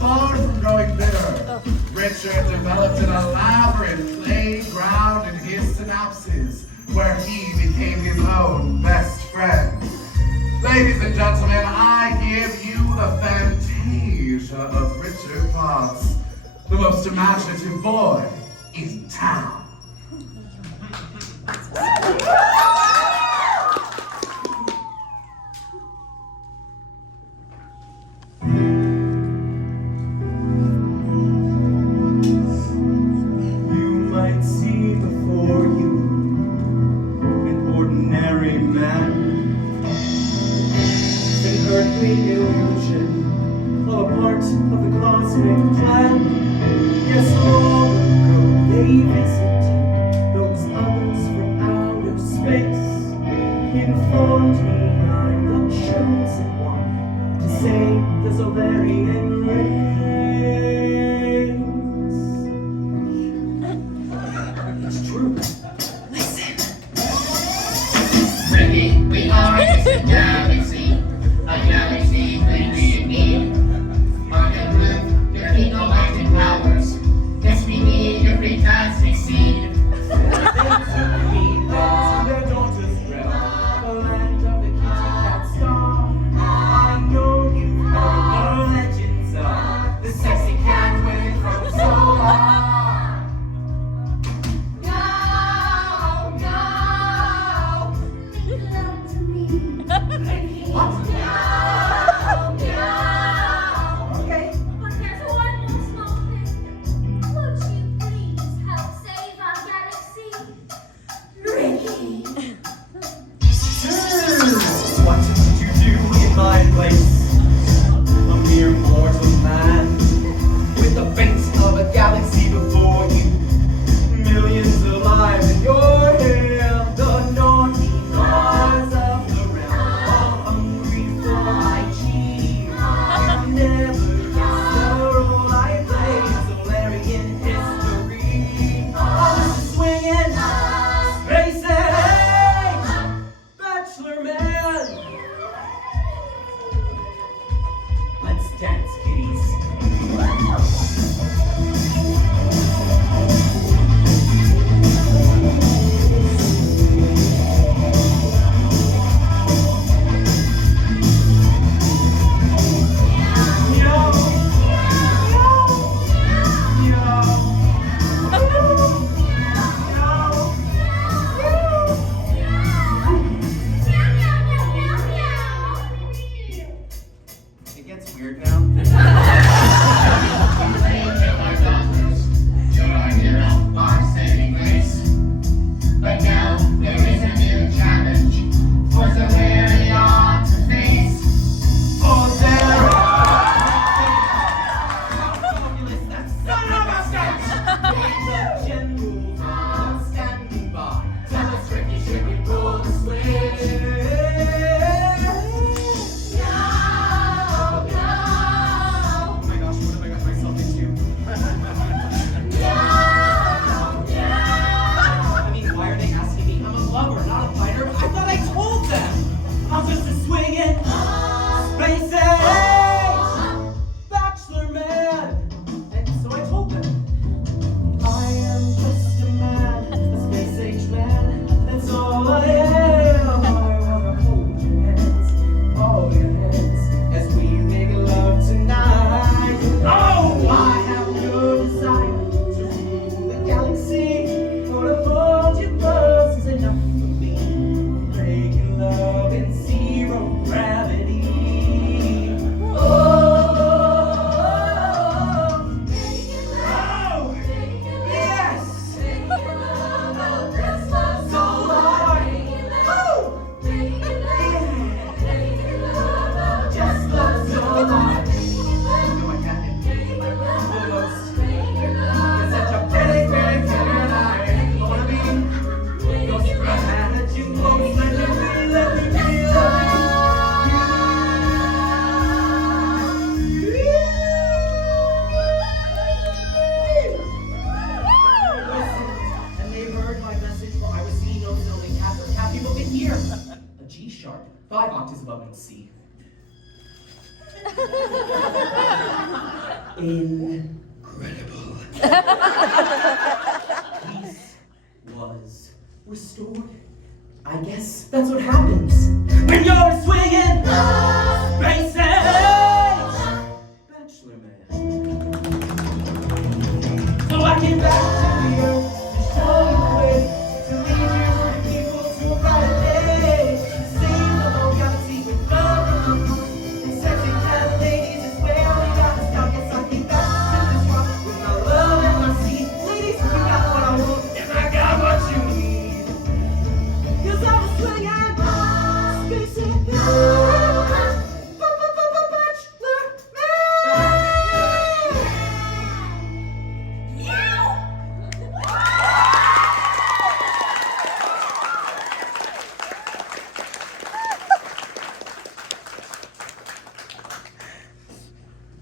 Far from growing bitter, Richard developed an elaborate playground in his synapses, where he became his own best friend. Ladies and gentlemen, I give you the Fantasia of Richard Potts, the most imaginative boy in town. Illusion of a part of the cosmic plan. Yes, long ago they visited those others from outer space. Informed me I'm the chosen one to save the Solarian race. It's true. Listen. weird now? But now there is a new challenge for the weary heart to face. For there Son of a bitch! The generals are standing by. Tell us tricky, should we pull the switch? No, no, Oh my gosh, what have I got myself into? no. I mean, why are they asking me? I'm a lover, not a fighter. I thought I told them. I'm just a swinging space age bachelor man. And so I told them, I am just a man, a space age man. That's all I am. I wanna hold your hands, all your hands, as we make love tonight. Oh, I have no desire to rule the galaxy. Gonna hold you close is enough for me. Making love in zero gravity. Oh, yes. So hard. Just love so hard. No, I can't. Almost. You're such a pretty, pretty night. Wanna be your strap at you close. Let me be, let me be, let and they heard my message, for I was seeing notes that only half people can hear. A G sharp, 5 octaves above note C. Incredible. Peace was restored. I guess that's what happens when you're swinging space age bachelor man. So I came back to the earth to show you the way, to lead you people to a brighter day. To save the whole galaxy with love. And sexy cat ladies is where we got to start. Yes, I came back to this rock with my love and my seed. Ladies, you got what I want, and I got what you need. 'Cause I'm a swinging space age bachelor man.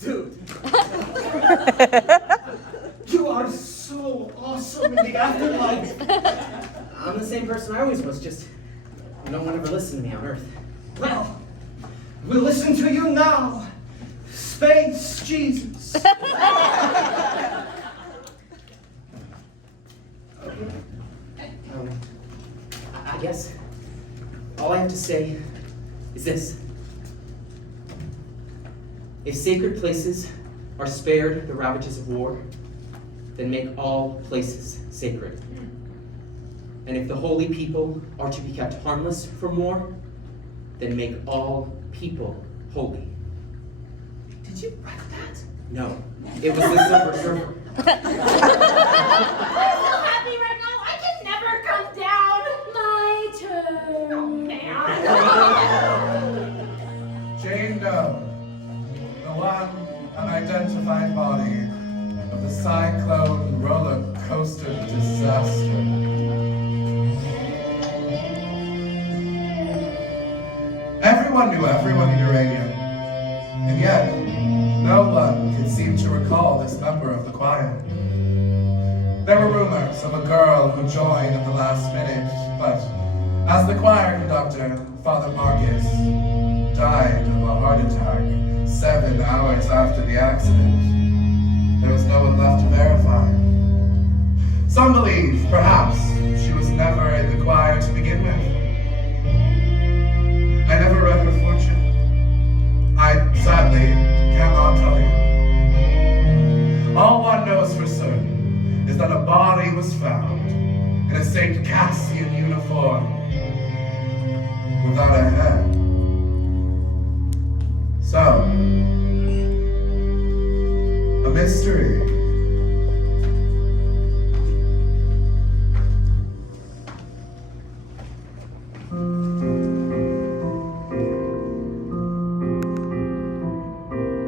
Dude, you are so awesome in the afterlife. I'm the same person I always was, just no one ever listened to me on Earth. Well, we'll listen to you now, Space Jesus. Okay. I guess all I have to say is this. If sacred places are spared the ravages of war, then make all places sacred. And if the holy people are to be kept harmless from war, then make all people holy. Did you write that? No, it was the Silver Surfer. I'm so happy right now, I can never come down. My turn. Oh, man. Jane Doe, the one unidentified body of the Cyclone roller coaster disaster. Everyone knew everyone in Urania, and yet no one could seem to recall this member of the choir. There were rumors of a girl who joined at the last minute, but as the choir conductor, Father Marcus, died of a heart attack 7 hours after the accident, there was no one left to verify. Some believe, perhaps, she was never in the choir to begin with. I never read her fortune. I sadly cannot tell you. All one knows for certain is that a body was found in a St. Cassian uniform without a head. So, mystery.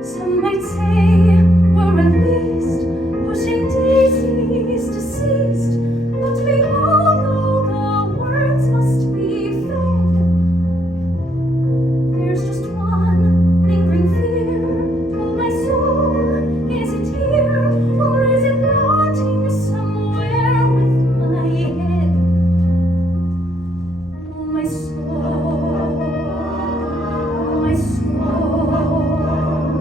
Some might say we're at least pushing daisies deceased, but we all know the words must be fed. There's just one lingering fear. Oh, my soul, is it here or is it rotting somewhere with my head? Oh, my soul, my soul.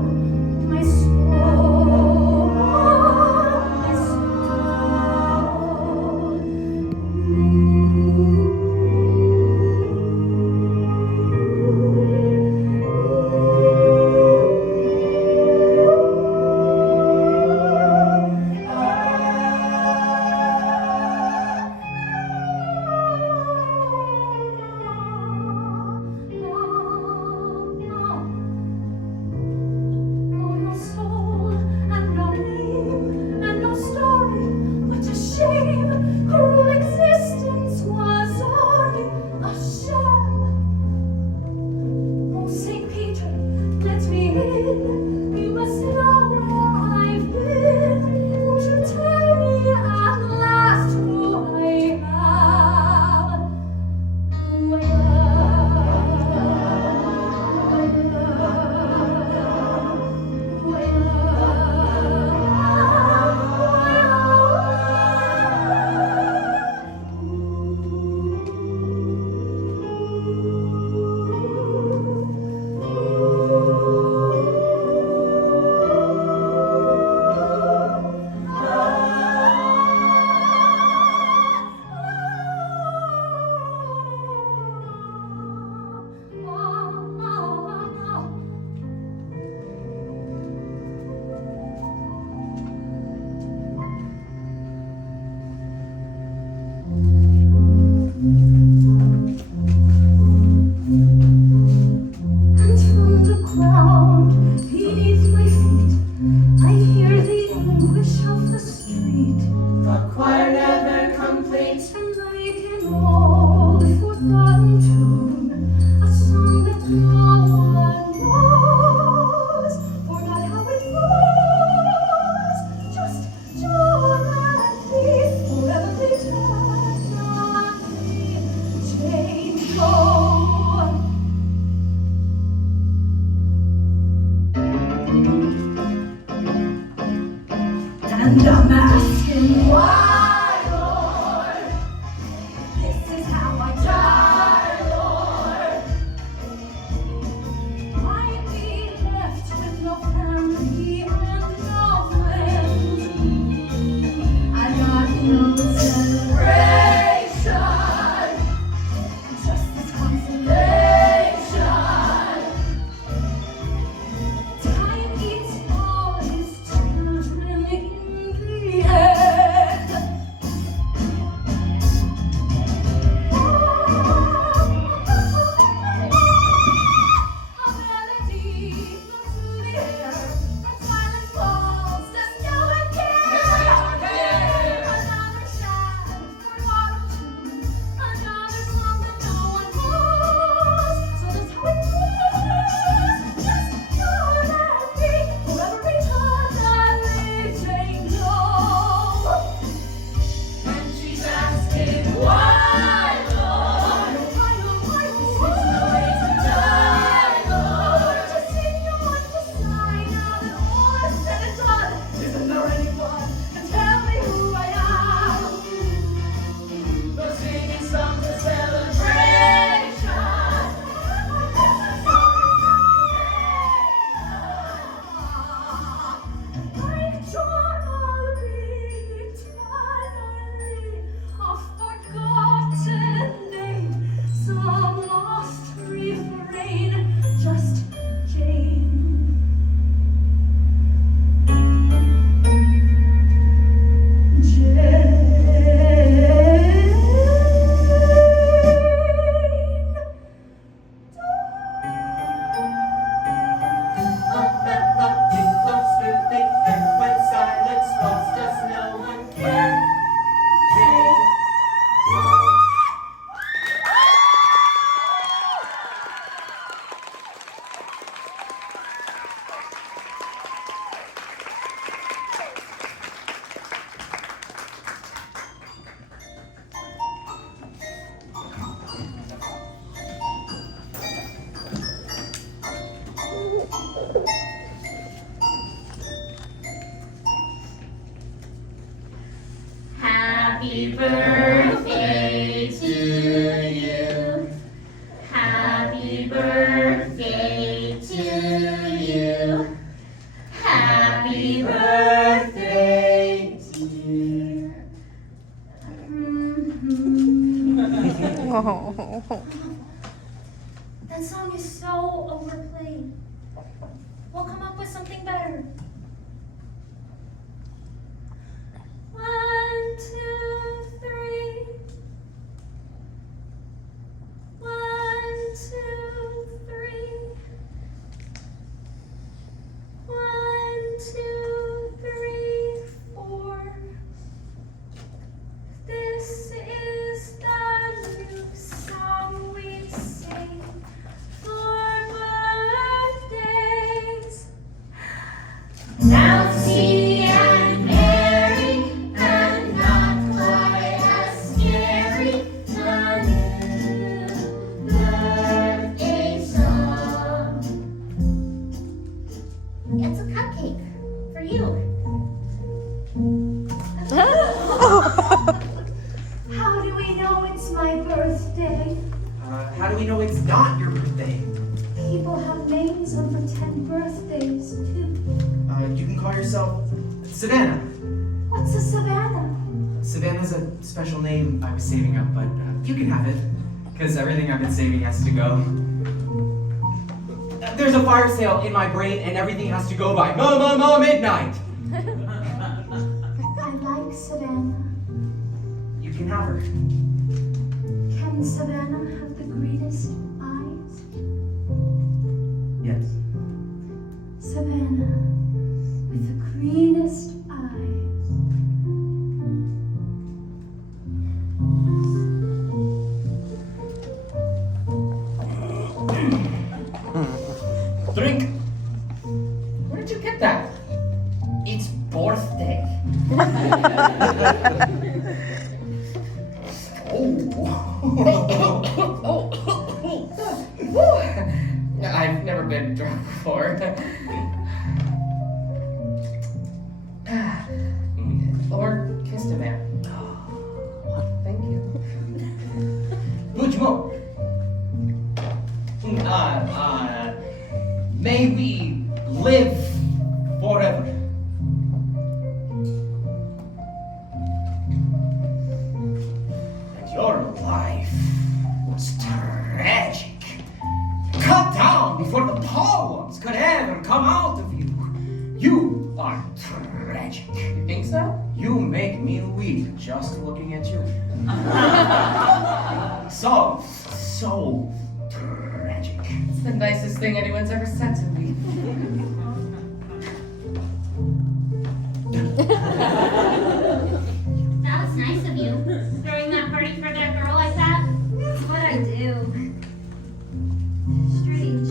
My soul, my No soul and no name and no story. What a shame! Cruel existence was only a sham. Oh, Saint Peter, let me in. You must know where I've been. Won't you tell me at last who I am? Who I And from the ground beneath my feet, I hear the anguish of the street. The choir never complete. And like an old forgotten tune, a song that no one knows, forgot how it goes. Just John and me, forever eternally chained low. And I'm asking why, Lord, this is how I die, Lord. I'd be left with no family and no friends. I got no celebration, just this consolation. Time eats all his children in the end. A melody floats through the air, and silence falls, does no one care? Another sad, forgotten tune, another song that no one knows. So that's how it goes. Just John and me, forever eternally chained low. And she's asking why, Lord, why, this is the way to die, Lord. To sing your Happy birthday to you. Happy birthday to you. Happy birthday, dear. That song is so overplayed. We'll come up with something better. 1, 2, 3. 1, 2, 3. 1, 2, 3, 4. This is the new song we sing for birthdays. Bouncy and merry and not quite as scary. The new birthday song. It's a cupcake for you. How do we know it's my birthday? How do we know it's not your birthday? People have names on pretend birthdays too. You can call yourself Savannah. What's a Savannah? Savannah's a special name I was saving up, but you can have it. Because everything I've been saving has to go. There's a fire sale in my brain and everything has to go by midnight. I like Savannah. You can have her. Can Savannah have the greenest eyes? Yes. Savannah with the greenest eyes. Drink. Where did you get that? It's birthday. I've never been drunk before. Or kissed a man. Thank you. Much more. May we live forever. And your life was tragic. Cut down before the poems could ever come out of you. You are tragic. You think so? You make me weep just looking at you. So tragic. It's the nicest thing anyone's ever said to me. That was nice of you. Throwing that party for that girl like that. That's what I do. Strange.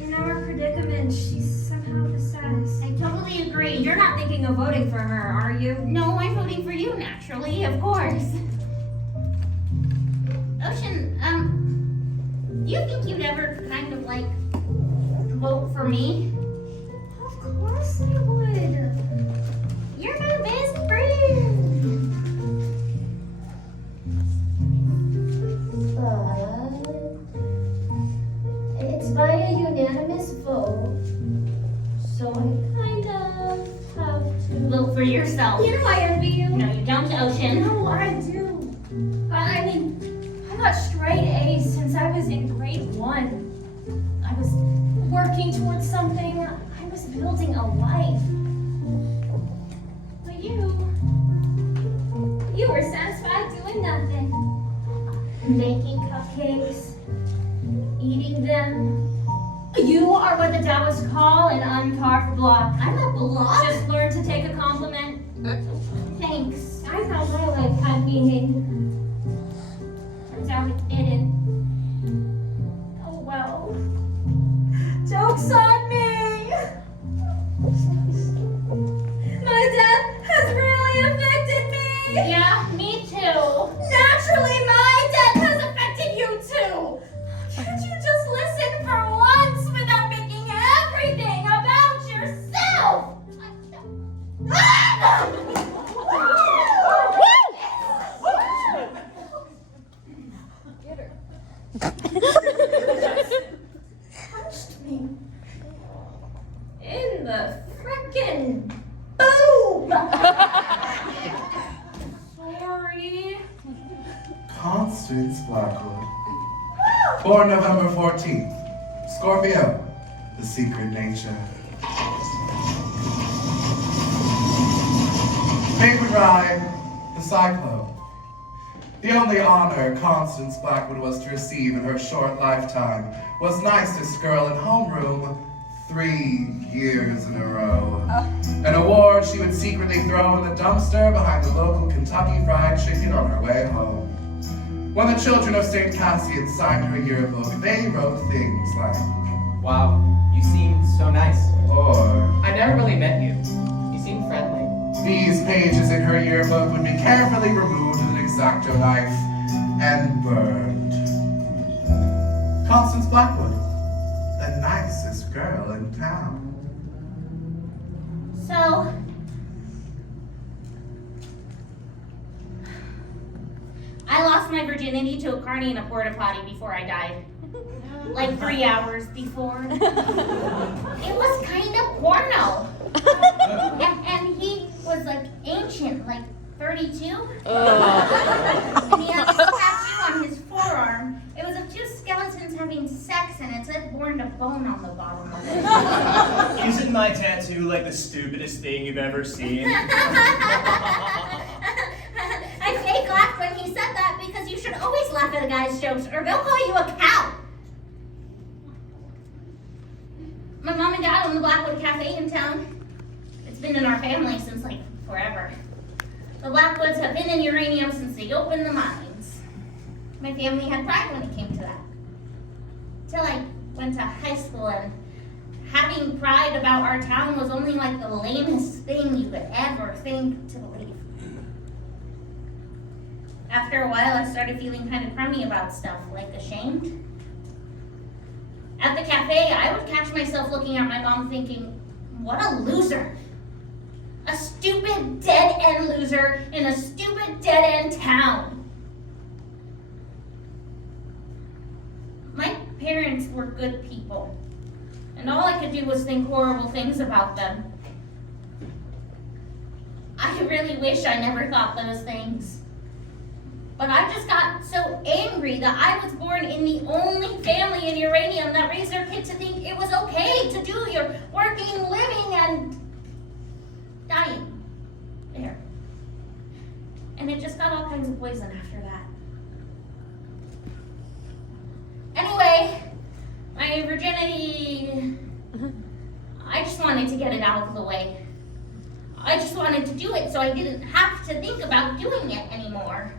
In our predicament, she's somehow the saddest. I totally agree. You're not thinking of voting for her, are you? No, I'm voting for you naturally, of course. Ocean, do you think you'd ever kind of like vote for me? Of course I would. You're my best friend. But it's by a unanimous vote, so I kind of have to Vote for yourself. You know I envy you. No, you don't, Ocean. No, I do. I mean, I got straight A's since I was in grade 1. I was working towards something. I was building a life. But you were satisfied doing nothing. Making cupcakes, eating them. You are what the Taoists call an uncarved block. I'm a block. Just learn to take a compliment. Thanks. I thought my life had meaning. Turns out it didn't. Oh well. Joke's on me! My death has really affected me! Yeah, me too. Naturally, my death has affected you too! Can't you just listen for once without making everything about yourself? Woo! Constance Blackwood. Born November 14th. Scorpio, the secret nature. Favorite ride, the Cyclone. The only honor Constance Blackwood was to receive in her short lifetime was nicest girl in homeroom 3 years in a row. An award she would secretly throw in the dumpster behind the local Kentucky Fried Chicken on her way home. When the children of St. Cassian signed her yearbook, they wrote things like, Wow, you seem so nice. or, I never really met you. You seem friendly. these pages in her yearbook would be carefully removed with an X-Acto knife and burned. Constance Blackwood, the nicest girl in town. So, I lost my virginity to a carny in a porta potty before I died. Like 3 hours before. It was kind of porno. And he was like ancient, like 32. And he had this tattoo on his forearm. It was of 2 skeletons having sex, and it said born to bone on the bottom of it. Isn't my tattoo like the stupidest thing you've ever seen? I fake laughed when he said that because you should always laugh at a guy's jokes or they'll call you a cow. My mom and dad own the Blackwood Cafe in town. It's been in our family since like forever. The Blackwoods have been in uranium since they opened the mines. My family had pride when it came to that. Till I went to high school and having pride about our town was only like the lamest thing you could ever think to believe. After a while, I started feeling kind of crummy about stuff, like ashamed. At the cafe, I would catch myself looking at my mom thinking, what a loser. A stupid dead-end loser in a stupid dead-end town. My parents were good people, and all I could do was think horrible things about them. I really wish I never thought those things. But I just got so angry that I was born in the only family in uranium that raised their kid to think it was okay to do your working, living, and dying there. And it just got all kinds of poison after that. Anyway, my virginity, I just wanted to get it out of the way. I just wanted to do it so I didn't have to think about doing it anymore.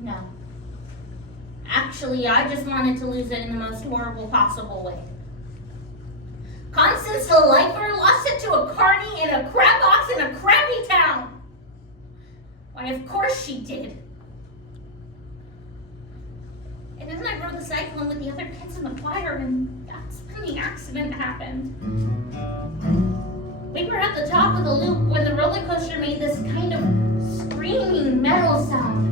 No. Actually, I just wanted to lose it in the most horrible possible way. Constance the Lifer lost it to a carny in a crab box in a crappy town. Why, of course she did. And then I rode the Cyclone with the other kids in the choir, and that's when the accident happened. We were at the top of the loop when the roller coaster made this kind of screaming metal sound.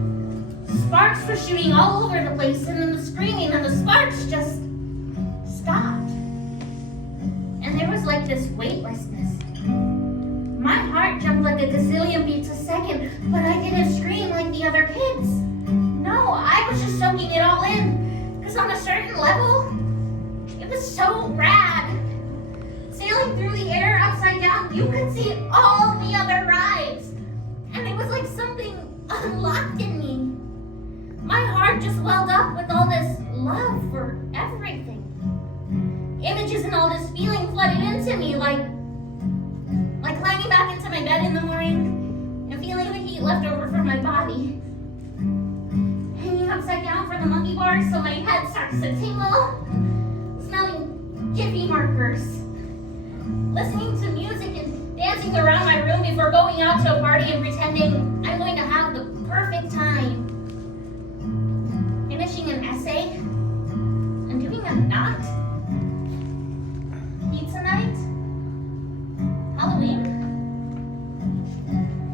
Sparks were shooting all over the place, and then the screaming and the sparks just stopped. And there was like this weightlessness. My heart jumped like a gazillion beats a second, but I didn't scream like the other kids. No, I was just soaking it all in. Because on a certain level, it was so rad. Sailing through the air upside down, you could see all the other rides. And it was like something unlocked in me. My heart just welled up with all this love for everything. Images and all this feeling flooded into me, like climbing back into my bed in the morning and feeling the heat left over from my body. Hanging upside down for the monkey bars so my head starts to tingle. Smelling Jiffy markers. Listening to music and dancing around my room before going out to a party and pretending I'm going to have the perfect time. Finishing an essay and doing a knot. Pizza night. Halloween.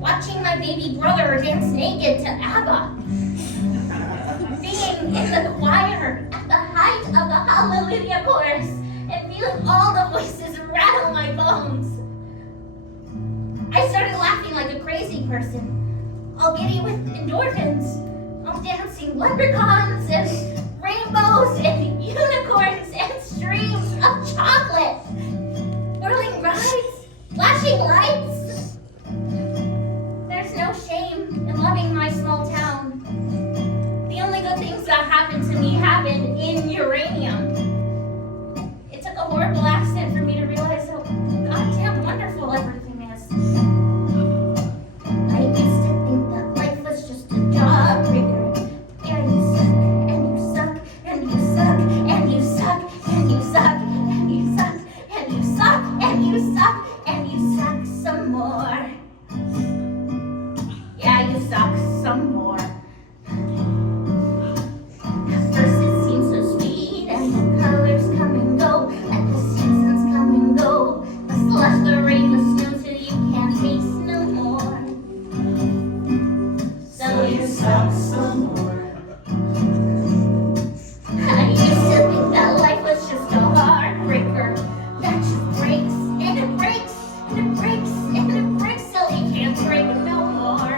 Watching my baby brother dance naked to ABBA. Singing in the choir at the height of the Hallelujah chorus and feeling all the voices rattle my bones. I started laughing like a crazy person. all giddy with endorphins, all dancing leprechauns and rainbows and unicorns and streams of chocolate, whirling rides, flashing lights. There's no shame in loving my small town. The only good things that happened to me happened in uranium. It took a horrible accident for me to realize how goddamn wonderful everything is. I used to think that life was just a jawbreaker. Yeah, you suck, and you suck, and you suck, and you suck, and you suck, and you suck, and you suck, and you suck, and you suck some more. Yeah, you suck some more. At first it seems so sweet, and the colors come and go, and the seasons come and go. The slush, the rain, the snow, till you can't taste no more. So you suck some more. I used to think that life was just a heartbreaker that just breaks, and it breaks, and it breaks, and it breaks till you can't break no more.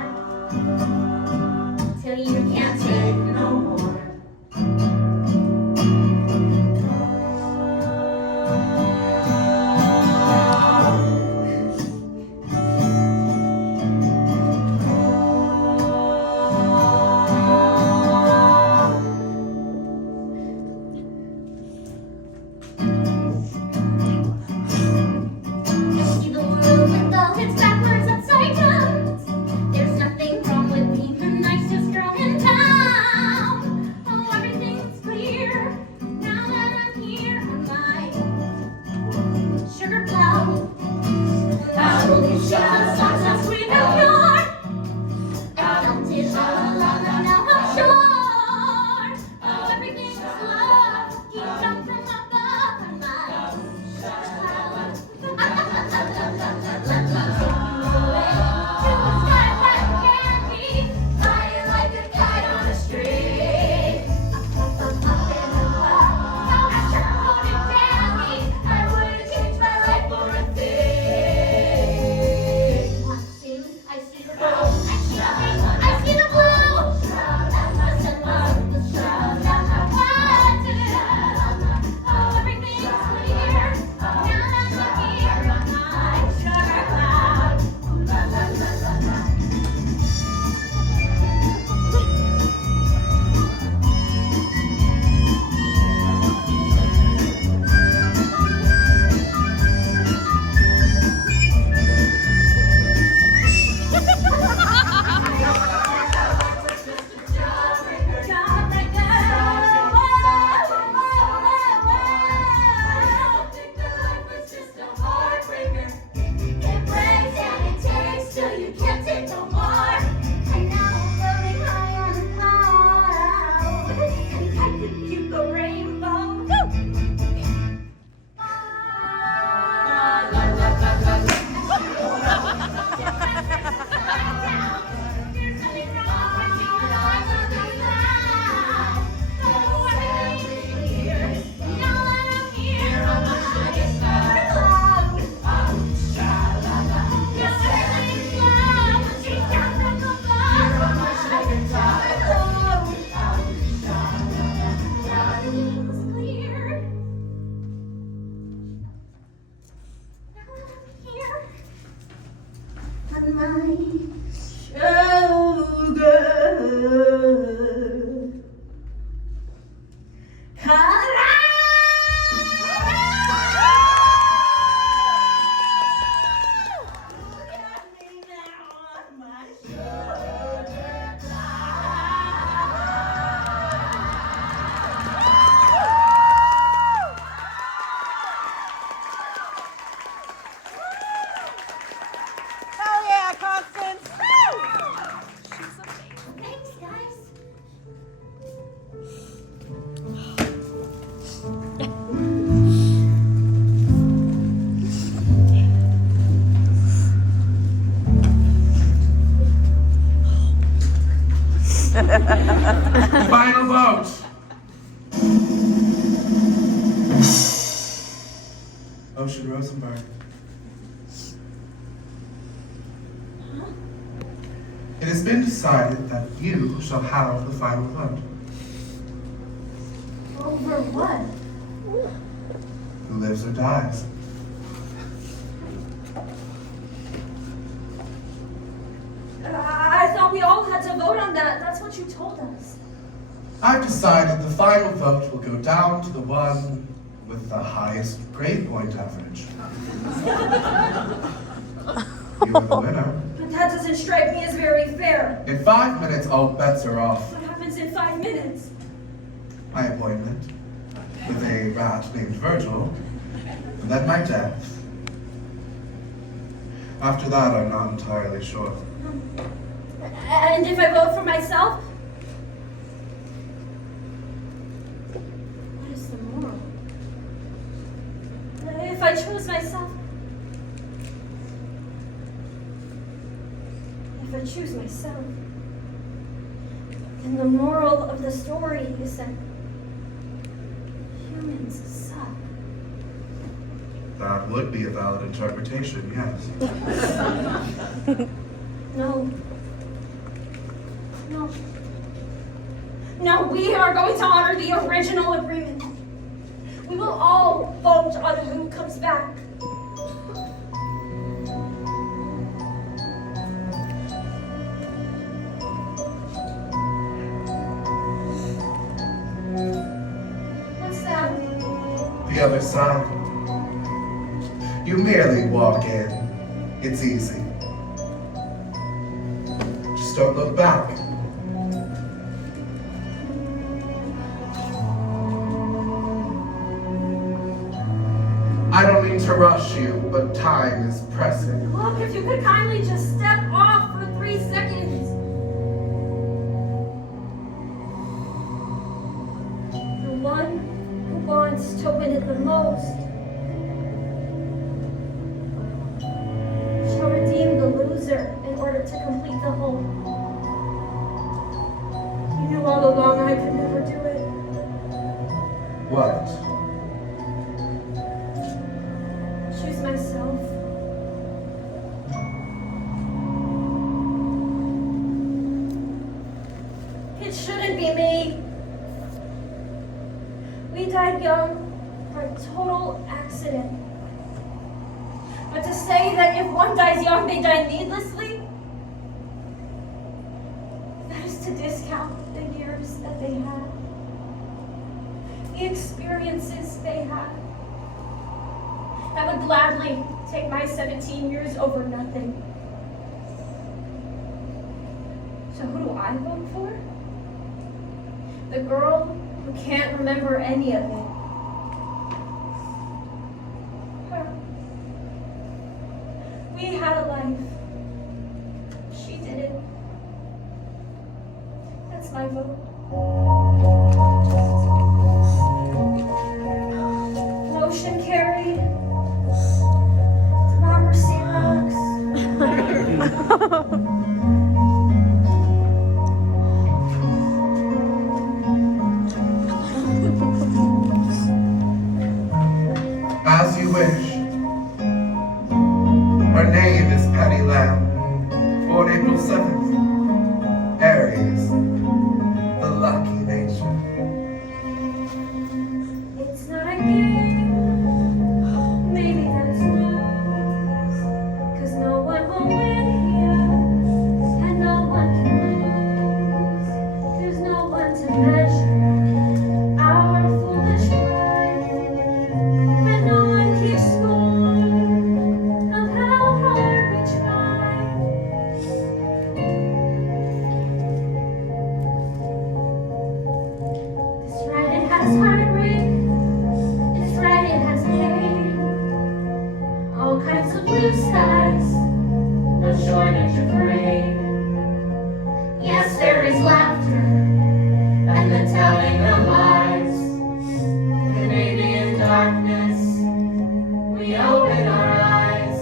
Till you can't take no more. I see the world with all its backwards upside down. There's nothing wrong with being the nicest girl in town. Oh, everything's clear now that I'm here on my sugar plow. I will be shot, so sweet and pure. I felt it all along, and now I'm sure. Oh, everything's love, keep down from above on my sugar plow. Let me take you away to a sky that can be flying like a kite on a string. Up in the cloud, how I sure hope it can be. I wouldn't change my life for a thing. Watching, I see the gold, I see the pink, I see the blue. The sun was the shroud that I wanted. Oh, everything's clear now that I'm here on my sugar cloud. Ooh, la la la la la. Thanks, guys. Final vote. Ocean Rosenberg. It has been decided that you shall have the final vote. Over what? Who lives or dies? I thought we all had to vote on that. That's what you told us. I've decided the final vote will go down to the one with the highest grade point average. You are the winner. But that doesn't strike me as very fair. In 5 minutes, all bets are off. What happens in 5 minutes? My appointment with a rat named Virgil, and then my death. After that, I'm not entirely sure. And if I vote for myself? What is the moral? If I choose myself? If I choose myself? And the moral of the story is that humans suck. That would be a valid interpretation, yes. No. No. No, we are going to honor the original agreement. We will all vote on who comes back. What's that? The other side. You merely walk in. It's easy. Just don't look back. I don't mean to rush you, but time is pressing. Look, if you could kindly just step off for 3 seconds. The one who wants to win it the most shall redeem the loser in order to complete the whole. You knew all along I could never do it. What? Choose myself. It shouldn't be me. We died young by a total accident. But to say that if one dies young, they die needlessly, that is to discount the years that they had, the experiences they had. I would gladly take my 17 years over nothing. So who do I vote for? The girl who can't remember any of it. Her. We had a life. She didn't. That's my vote. Motion carried. Democracy rocks. As you wish. Her name is Penny Lamb, born April 7th. Aries, the lucky nature. It's not a game. Maybe that's news. 'Cause no one will win here. And no one can lose. There's no one to measure our foolish pride. And no one keeps score of how hard we try. This right, it has heartbreak. It's right, it has pain. All kinds of blue skies, no shortage of rain. Yes, there is laughter and the telling of lies. And maybe in darkness we open our eyes.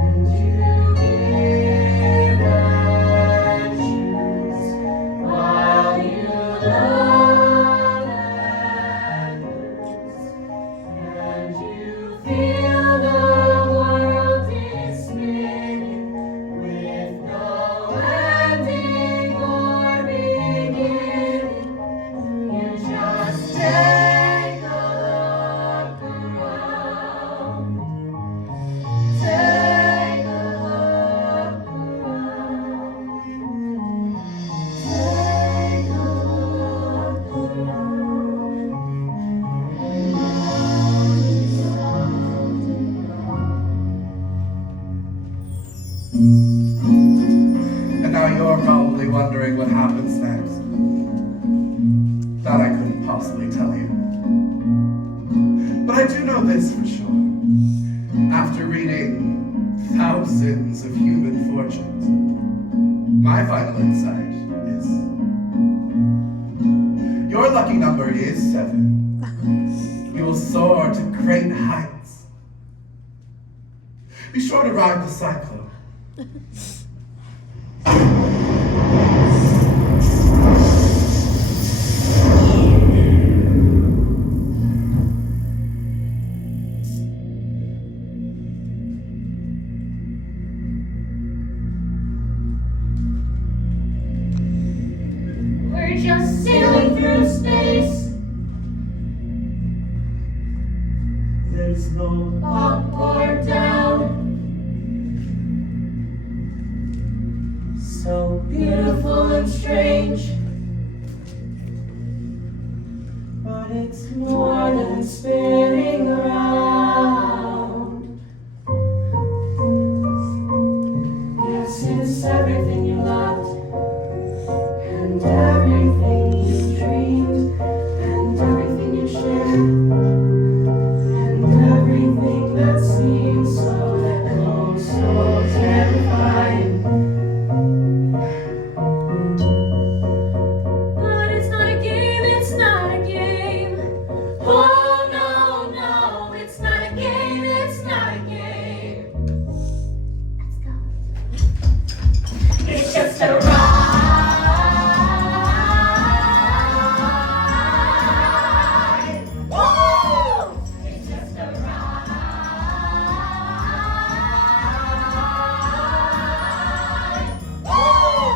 And you give and choose while you love and lose. And you feel my final insight is your lucky number is 7. We will soar to great heights. Be sure to ride the Cyclone. We're just sailing through space, There's no up or down. So beautiful and strange, but it's more than spinning around. Yes, it's everything you loved, and everything you dreamed, and everything you shared, and everything that seems so close, so terrifying. But it's not a game, it's not a game. Oh no, no, it's not a game, it's not a game. Let's go. It's just a ride. Woo! It's just a ride. Woo!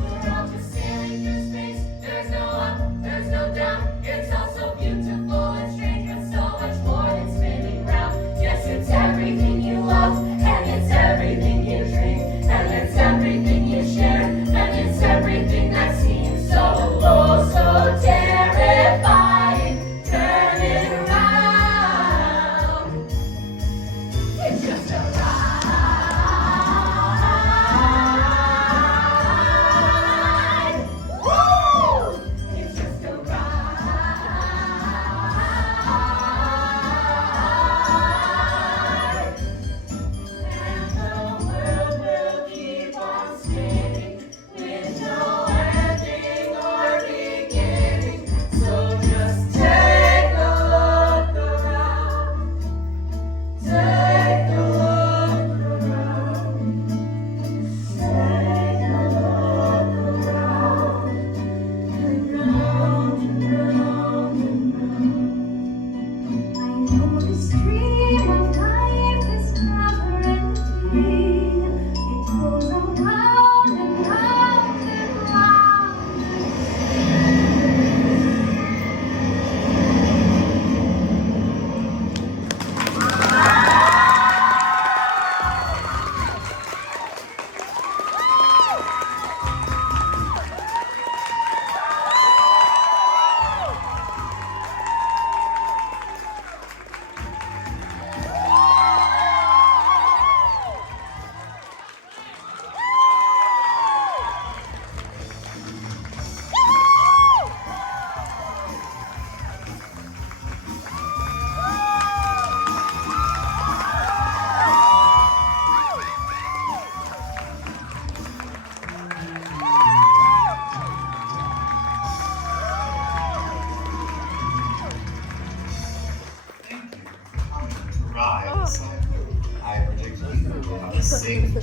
We're all just sailing through space. There's no up, there's no down. It's all so beautiful and strange, but so much more than spinning round. Yes, it's everything you love, and it's everything you dream, and it's everything you share, and it's everything that seems so low, so terrifying. Turn it around. It's just a ride. Woo! It's just a ride. And the world will keep on spinning with no ending or beginning. So just take a look around. Take a look around. Take a look around. And round and round and round. I know this dream of life is never ending. It goes on round and round and round. Thank you for coming to ride the Cyclone. I predict you will have a signature